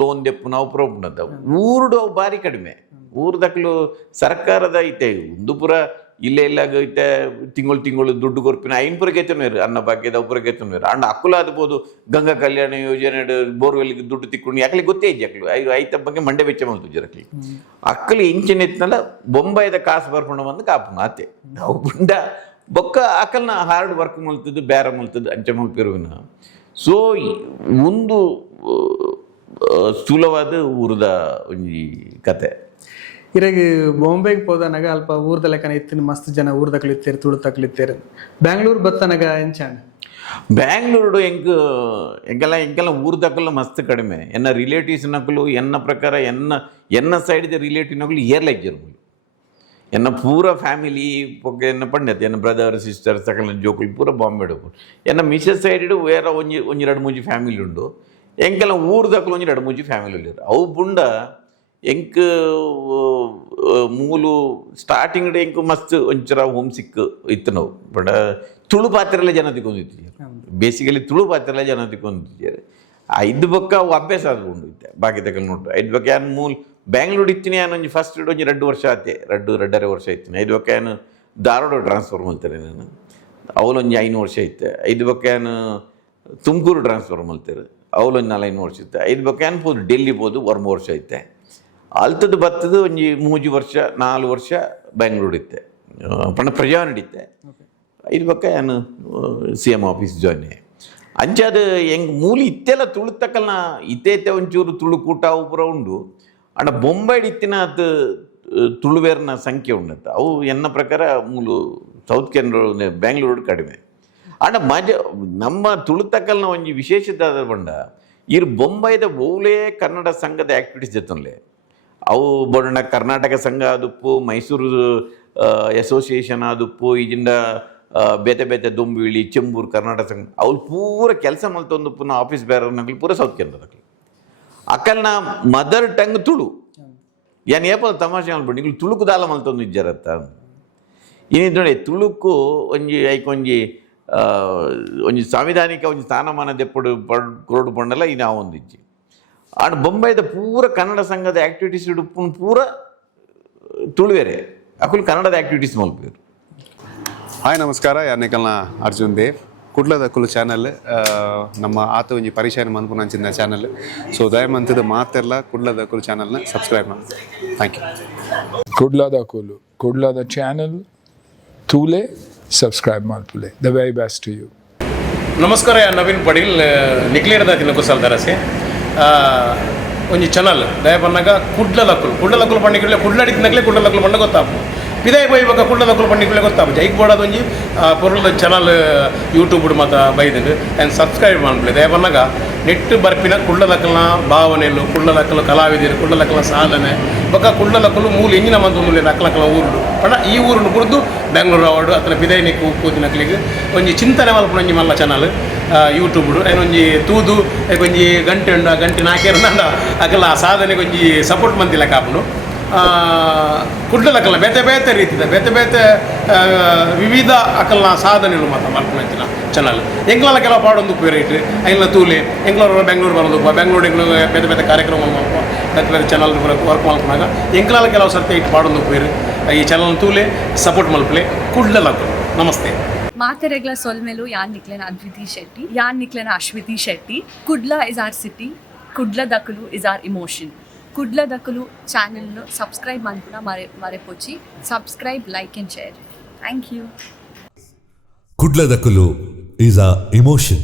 ಲೋನ್ ದೆಪ್ಪುನ ಅವು ಪೂರ ಪುಣ್ಣದ ಊರುಡು ಅವು ಭಾರಿ ಕಡಿಮೆ. ಊರ್ದಕ್ಲು ಸರ್ಕಾರದ ಐತೆ ಒಂದು ಪೂರ ಇಲ್ಲೇ ಇಲ್ಲಾಗ ಐತೆ ತಿಂಗಳು ದುಡ್ಡು ಕೊರ್ಪಿನ ಐನ್ ಪುರ ಗೆತ್ತನವೇರು, ಅನ್ನ ಭಾಗ್ಯದ ಪುರ ಗೆತ್ತನವೇರು ಅಂಡ್ ಅಕ್ಕುಲ ಆದ್ಬೋದು ಗಂಗಾ ಕಲ್ಯಾಣ ಯೋಜನೆ ಬೋರ್ವೆಲ್ಗೆ ದುಡ್ಡು ತಿಕ್ಕೊಂಡು ಯಾಕಲಿ ಗೊತ್ತೇ ಇದ್ದೆ ಅಕ್ಲು ಐತ ಬಗ್ಗೆ ಮಂಡೆ ಬೆಚ್ಚ ಮಾಡ್ತಿದ್ದಾರೆ ಅಕ್ಲಿ ಅಕ್ಕಲಿ ಇಂಚಿನ ಎತ್ತಿನಲ್ಲ ಬೊಂಬಾಯಿದ ಕಾಸು ಬರ್ಕೊಂಡು ಬಂದು ಕಾಪುನ ಆತೆ ಅವು ಗುಂಡ ಬೊಕ್ಕ ಅಕಲ್ನ ಹಾರ್ಡ್ ವರ್ಕ್ ಮಲ್ತದ್ದು ಬೇರೆ ಮಲ್ತದ್ದು ಅಂಚೆ ಮಲ್ಪಿರುವಿನ. ಸೊ ಒಂದು ಸ್ಥೂಲವಾದ ಊರದ ಒಂಜಿ ಕತೆ. ಇರಾಗ ಬಾಂಬೆಗೆ ಹೋದನಾಗ ಅಲ್ಪ ಊರ್ದ ಲೆಕ್ಕನ ಇತ್ತಿನ ಮಸ್ತ್ ಜನ ಊರ್ದಕ್ಲು ಇತ್ತೇರು ತುಳುತಕ್ಲಿತ್ತೇರು. ಬ್ಯಾಂಗ್ಳೂರ್ ಬತ್ತನಾಗ ಎಂಚಾಂಡ್ ಬ್ಯಾಂಗ್ಳೂರು ಎಂಕೆಲ್ಲ ಊರ್ದಕ್ಕಲ್ಲ ಮಸ್ತ್ ಕಡಿಮೆ. ಎನ್ನ ರಿಲೇಟಿವ್ಸ್ ನಕಲು ಎನ್ನ ಪ್ರಕಾರ ಎನ್ನ ಸೈಡ್ ರಿಲೇಟಿವ್ ನಕಲು ಏರ್ಲೈಜರ್ ಎನ್ನ ಪೂರ ಫ್ಯಾಮಿಲಿ ಪೊಕ್ಕೆ ಎನ್ನ ಪಂಡತೆ ಎನ್ನ ಬ್ರದರ್ ಸಿಸ್ಟರ್ ಸಕಲ ಜೋಕುಲು ಪೂರ ಬಾಂಬೆ ಎನ್ನ ಮಿಸಸ್ ಸೈಡ್ ಬೇರೆ ಒಂಜಿ ಎರಡು ಮೂಜಿ ಫ್ಯಾಮಿಲಿ ಉಂಡು. ಎಂಕೆಲ್ಲ ಊರ್ದಕ್ಕಲು ಒಂಜಿ ಎರಡು ಮೂಜಿ ಫ್ಯಾಮಿಲಿ ಉಳ್ಳರು ಅವು ಬುಂಡ ಎಂಕ್ ಮೂಲು ಸ್ಟಾರ್ಟಿಂಗ್ ಎಂಕ್ ಮಸ್ತ್ ಒಂಚೂರ ಹೋಮ್ ಸಿಕ್ ಇತ್ತು ನಾವು. ಬಟ್ ತುಳು ಪಾತ್ರೆಲ್ಲ ಜನ ತಿಕ್ಕೊಂಡಿದ್ದಾರೆ, ಬೇಸಿಕಲಿ ತುಳು ಪಾತ್ರೆಲ್ಲ ಜನ ತಿಕ್ಕೊಂಡಿದ್ದಾರೆ. ಐದು ಬೊಕ್ಕ ಅವು ಅಭ್ಯಾಸ ಆದ್ಕೊಂಡು ಇತ್ತೆ ಬಾಕಿ ತಗೊಂಡು ನೋಡ್ರು. ಐದು ಬೊಕ್ಕ ಏನು ಮೂಲ ಬ್ಯಾಂಗ್ಳೂರು ಇತ್ತೀನಿ ನಾನು ಒಂಜಿ ಫಸ್ಟ್ ಒಂಜಿ 2 ವರ್ಷ ಆತೆ, 2.5 ವರ್ಷ ಇತ್ತೀನಿ. ಐದು ಬೊಕ್ಕ ಏನು ಧಾರವಾಡ ಟ್ರಾನ್ಸ್ಫರ್ ಮಾಡ್ತಾರೆ ನಾನು, ಅವಲೊಂಜಿ 5 ವರ್ಷ ಇತ್ತೆ. ಐದು ಬೊಕ್ಕ ಏನು ತುಮಕೂರು ಟ್ರಾನ್ಸ್ಫರ್ ಮಾಡ್ತಾರೆ, ಅವಲೊಂದು 4 ವರ್ಷ ಇತ್ತೆ. ಐದು ಬೊಕ್ಕ ಏನು ಹೋದು ಡೆಲ್ಲಿ ಹೋದು 3 ವರ್ಷ ಇತ್ತೆ. ಅಲ್ತದ್ದು ಬತ್ತದು ಒಂಜಿ 3 ವರ್ಷ 4 ವರ್ಷ ಬ್ಯಾಂಗ್ಳೂರು ಇತ್ತೆ ಪಂಡ ಪ್ರಜಾ ನಡೀತೆ. ಐದು ಬೊಕ್ಕ ಏನು CM ಆಫೀಸ್ ಜಾಯ್ನ್ ಅಂಚಾದ ಹೆಂಗ್ ಮೂಲಿ ಇತ್ತೆಲ್ಲ ತುಳುತ್ತಕ್ಕಲ್ನ ಇತ್ತೆ ಒಂಚೂರು ತುಳು ಕೂಟ ಅವು ಪೂರ ಉಂಡು. ಅಂಡ ಬೊಂಬೈಡ್ ಇತ್ತಿನ ಅದು ತುಳುವೇರ್ನ ಸಂಖ್ಯೆ ಉಂಡತ್ತ ಅವು ಎನ್ನ ಪ್ರಕಾರ ಮೂಲು ಸೌತ್ ಕೇಂದ್ರ ಬ್ಯಾಂಗ್ಳೂರು ಕಡಿಮೆ. ಅಂಡ ನಮ್ಮ ತುಳುತ್ತಕ್ಕಲ್ನ ಒಂಜಿ ವಿಶೇಷತೆ ಆದ ಬಂಡ ಇರು ಬೊಂಬೈದ ಓಲೇ ಕನ್ನಡ ಸಂಘದ ಆ್ಯಕ್ಟಿವಿಟೀಸ್ ಜೊತ್ತೊನ್ಲೆ ಅವು ಬಣ್ಣ ಕರ್ನಾಟಕ ಸಂಘ ಆದುಪ್ಪು, ಮೈಸೂರು ಅಸೋಸಿಯೇಷನ್ ಆದುಪ್ಪು, ಇಜಿಂದ ಬೇತೆ ಬೇತೆ ದೊಂಬಿಳಿ ಚೆಂಬೂರು ಕರ್ನಾಟಕ ಸಂಘ ಅವ್ರು ಪೂರ ಕೆಲಸ ಮಲ್ತೊಂದುಪ್ಪು ನಾ ಆಫೀಸ್ ಬೇರೆ ಪೂರ ಸೌತ್ ಕೇಂದ್ರದಲ್ಲಿ ಅಕ್ಕಲ್ನ ಮದರ್ ಟಂಗ್ ತುಳು ಏನು ಏಪಲ್ ತಮಾಷೆ ಅನ್ಬಿಟ್ಟು ನೀವು ತುಳುಕು ದಾಲ ಮಲ್ತೊಂದು ಇಜ್ಜರತ್ತ ಇನ್ನಿದ್ದು ನೋಡಿ ತುಳುಕು ಒಂಜಿ ಐಕೊಂಜಿ ಒಂಜಿ ಸಾಂವಿಧಾನಿಕ ಒಂಜಿ ಸ್ಥಾನಮಾನ ದೆಪ್ಪಡು ಕೊರಡು ಪಂಡಲ್ಲ ಇನ್ನು ಆ ಒಂದು ಇಜ್ಜಿ ಆಂಡ್ ಬೊಂಬೈದ ಪೂರ ಕನ್ನಡ ಸಂಘದ ಆ್ಯಕ್ಟಿವಿಟೀಸ್ ಇಡುಪ್ಪು ಪೂರ ತುಳುವೇರೆ ಅಕುಲು ಕನ್ನಡದ ಆ್ಯಕ್ಟಿವಿಟೀಸ್ ಮಲ್ಪೇರು. ಹಾಯ್ ನಮಸ್ಕಾರ, ಯಾರ್ನಿಕಲ್ನ ಅರ್ಜುನ್ ದೇವ್ ಕುಡ್ಲದ ಕುಲು ಚಾನಲ್ ನಮ್ಮ ಆತ ಒಂಜಿ ಪರಿಚಯ ಮನ್ಪುನಂಚಿನ ಚಾನಲ್. ಸೊ ದಯಮಂತದ ಮಾತೆಲ್ಲ ಕುಡ್ಲದ ಕುಲು ಚಾನಲ್ನ ಸಬ್ಸ್ಕ್ರೈಬ್ ಮಾಡಿ. Thank you. ಕುಡ್ಲದ ಚಾನಲ್ ತೂಲೆ ಸಬ್ಸ್ಕ್ರೈಬ್ ಮಾಡ್ತುಲೆ. The very best to you. ನಮಸ್ಕಾರ, ನವೀನ್ ಪಡೀಲ್ ನಿಕ್ಲೇರ್ದ ತಿನ್ನಕುಸಲ್ ದರಸೆ ಒಂಜಿ ಚಾನಲ್ ದಯ ಪನ್ನಾಗ ಕುಡ್ಲದಕ್ಕುಲು ಪಂಡಿಗೆ ಕುಡ್ಲಡಿತಿನಕ್ಲೆ ಕುಡ್ಲದಕ್ಕುಲು ಪಂಡ ಗೊತ್ತಾಪು ಪಿದಾಯಿ ಬೈ ಇವಾಗ ಕುಡ್ಲದಕ್ಕುಲು ಪಂಡಿಗೆ ಗೊತ್ತಾಪು ಜೈಕ್ ಬೋಡೋದು ಒಂಜಿ ಪೊರ್ಲದ ಚಾನಲ್ ಯೂಟ್ಯೂಬ್ ಮಾತ ಬೈದಿದ್ದು ಆ್ಯಂಡ್ ಸಬ್ಸ್ಕ್ರೈಬ್ ಮಾಡ್ಬಿಡಿ ದಯ ಪನ್ನಾಗ ನೆಟ್ಟು ಬರ್ಪಿನ ಕುಡ್ಲದಕ್ಕಲ್ನ ಭಾವನೆಲು ಕುಡ್ಲದಕ್ಕಲು ಕಲಾವಿದರು ಕುಡ್ಲದಕ್ಕಲ ಸಾಧನೆ ಬೊಕ್ಕ ಕುಡ್ಲದಕ್ಕಲು ಮೂಲ ಎಂಜಿನ ಮಂತೊಂದುಲ್ಲೇನು ಅಕ್ಕಲಕ್ಕಲ ಊರುಡು ಪಂಡ ಈ ಊರುನು ಕುಡ್ದು ಬೆಂಗಳೂರು ಅವಾರ್ಡು ಅತನ ಪಿದಾಯಿ ನಿಕ್ಕು ಕೂತಿನಕ್ಲಿಗೆ ಒಂಜಿ ಚಿಂತನೆ ಮಲ್ಪುನೊಂಜಿ ಮಲ್ಲ ಚಾನಲ್ ಯೂಟ್ಯೂಬ್ಡು ಒಂಜಿ ತೂದು ಒಂಜಿ ಗಂಟೆ ಉಂಡು ಆ ಗಂಟೆ ನಾಕೇರು ನಂಡ ಅಕಲ್ಲ ಆ ಸಾಧನೆಗೆ ಒಂಜಿ ಸಪೋರ್ಟ್ ಮಂತಿಲ್ಲ ಕಾಪುನು ಕುಡ್ಲಕ್ಕಲ್ಲ ಬೇತೆ ಬೇತೆ ರೀತಿದ ಬೇತೆ ಬೇತೆ ವಿವಿಧ ಅಕಲ್ನ ಸಾಧನೆಗಳು ಮಾತ್ರ ಮಲ್ಪುನಂಚಿನ ಚಾನಲ್ ಎಂಗ್ಲಲ್ಲ ಕೆಲವು ಪಾಡೊಂದು ಉಪಯೋಗ ಐಲ್ನ ತೂಲೆ ಎಂಗ್ಳೂರು ಬೆಂಗಳೂರು ಬರೋದು ಬೆಂಗಳೂರು ಬೇತೆ ಬೇತೆ ಕಾರ್ಯಕ್ರಮ ಮಲ್ಪ ಬೇತೆ ಬೇತೆ ಚಾನಲ್ ವರ್ಕ್ ಮಲ್ಪನಾಗ ಎಂಗ್ಲಲ್ಲ ಕೆಲವು ಸರ್ತಿ ಇಟ್ಟು ಪಾಡೊಂದು ಉಪಯೋಗ ಈ ಚಾನಲ್ ತೂಲೆ ಸಪೋರ್ಟ್ ಮಲ್ಪಲೆ ಕುಡ್ಲಕ್ಕಲು. ನಮಸ್ತೆ. ಮಾತೆರೆಗ್ಲ ಸೊಲ್ಮೆಲು ಯಾನ್ ನಿಕ್ಲೆನ ಅದ್ವಿತಿ ಶೆಟ್ಟಿ, ಯಾನ್ ನಿಕ್ಲೆನ Ashwiti Shetty. Kudla is our city, Kudla ದಕ್ಕಲು ಇಸ್ ಆರ್ ಇಮೋಷನ್. ಕುಡ್ಲ ದಕ್ಕಲು ಚಾನೆಲ್ ಸಬ್ಸ್ಕ್ರೈಬ್ ಮಾಡ್ಕೊಂಡ ಮರೆಪೊಚ್ಚಿ subscribe, like and share. Thank you. Kudla ದಕ್ಕಲು ಈಸ್ ಅ ಇಮೋಷನ್.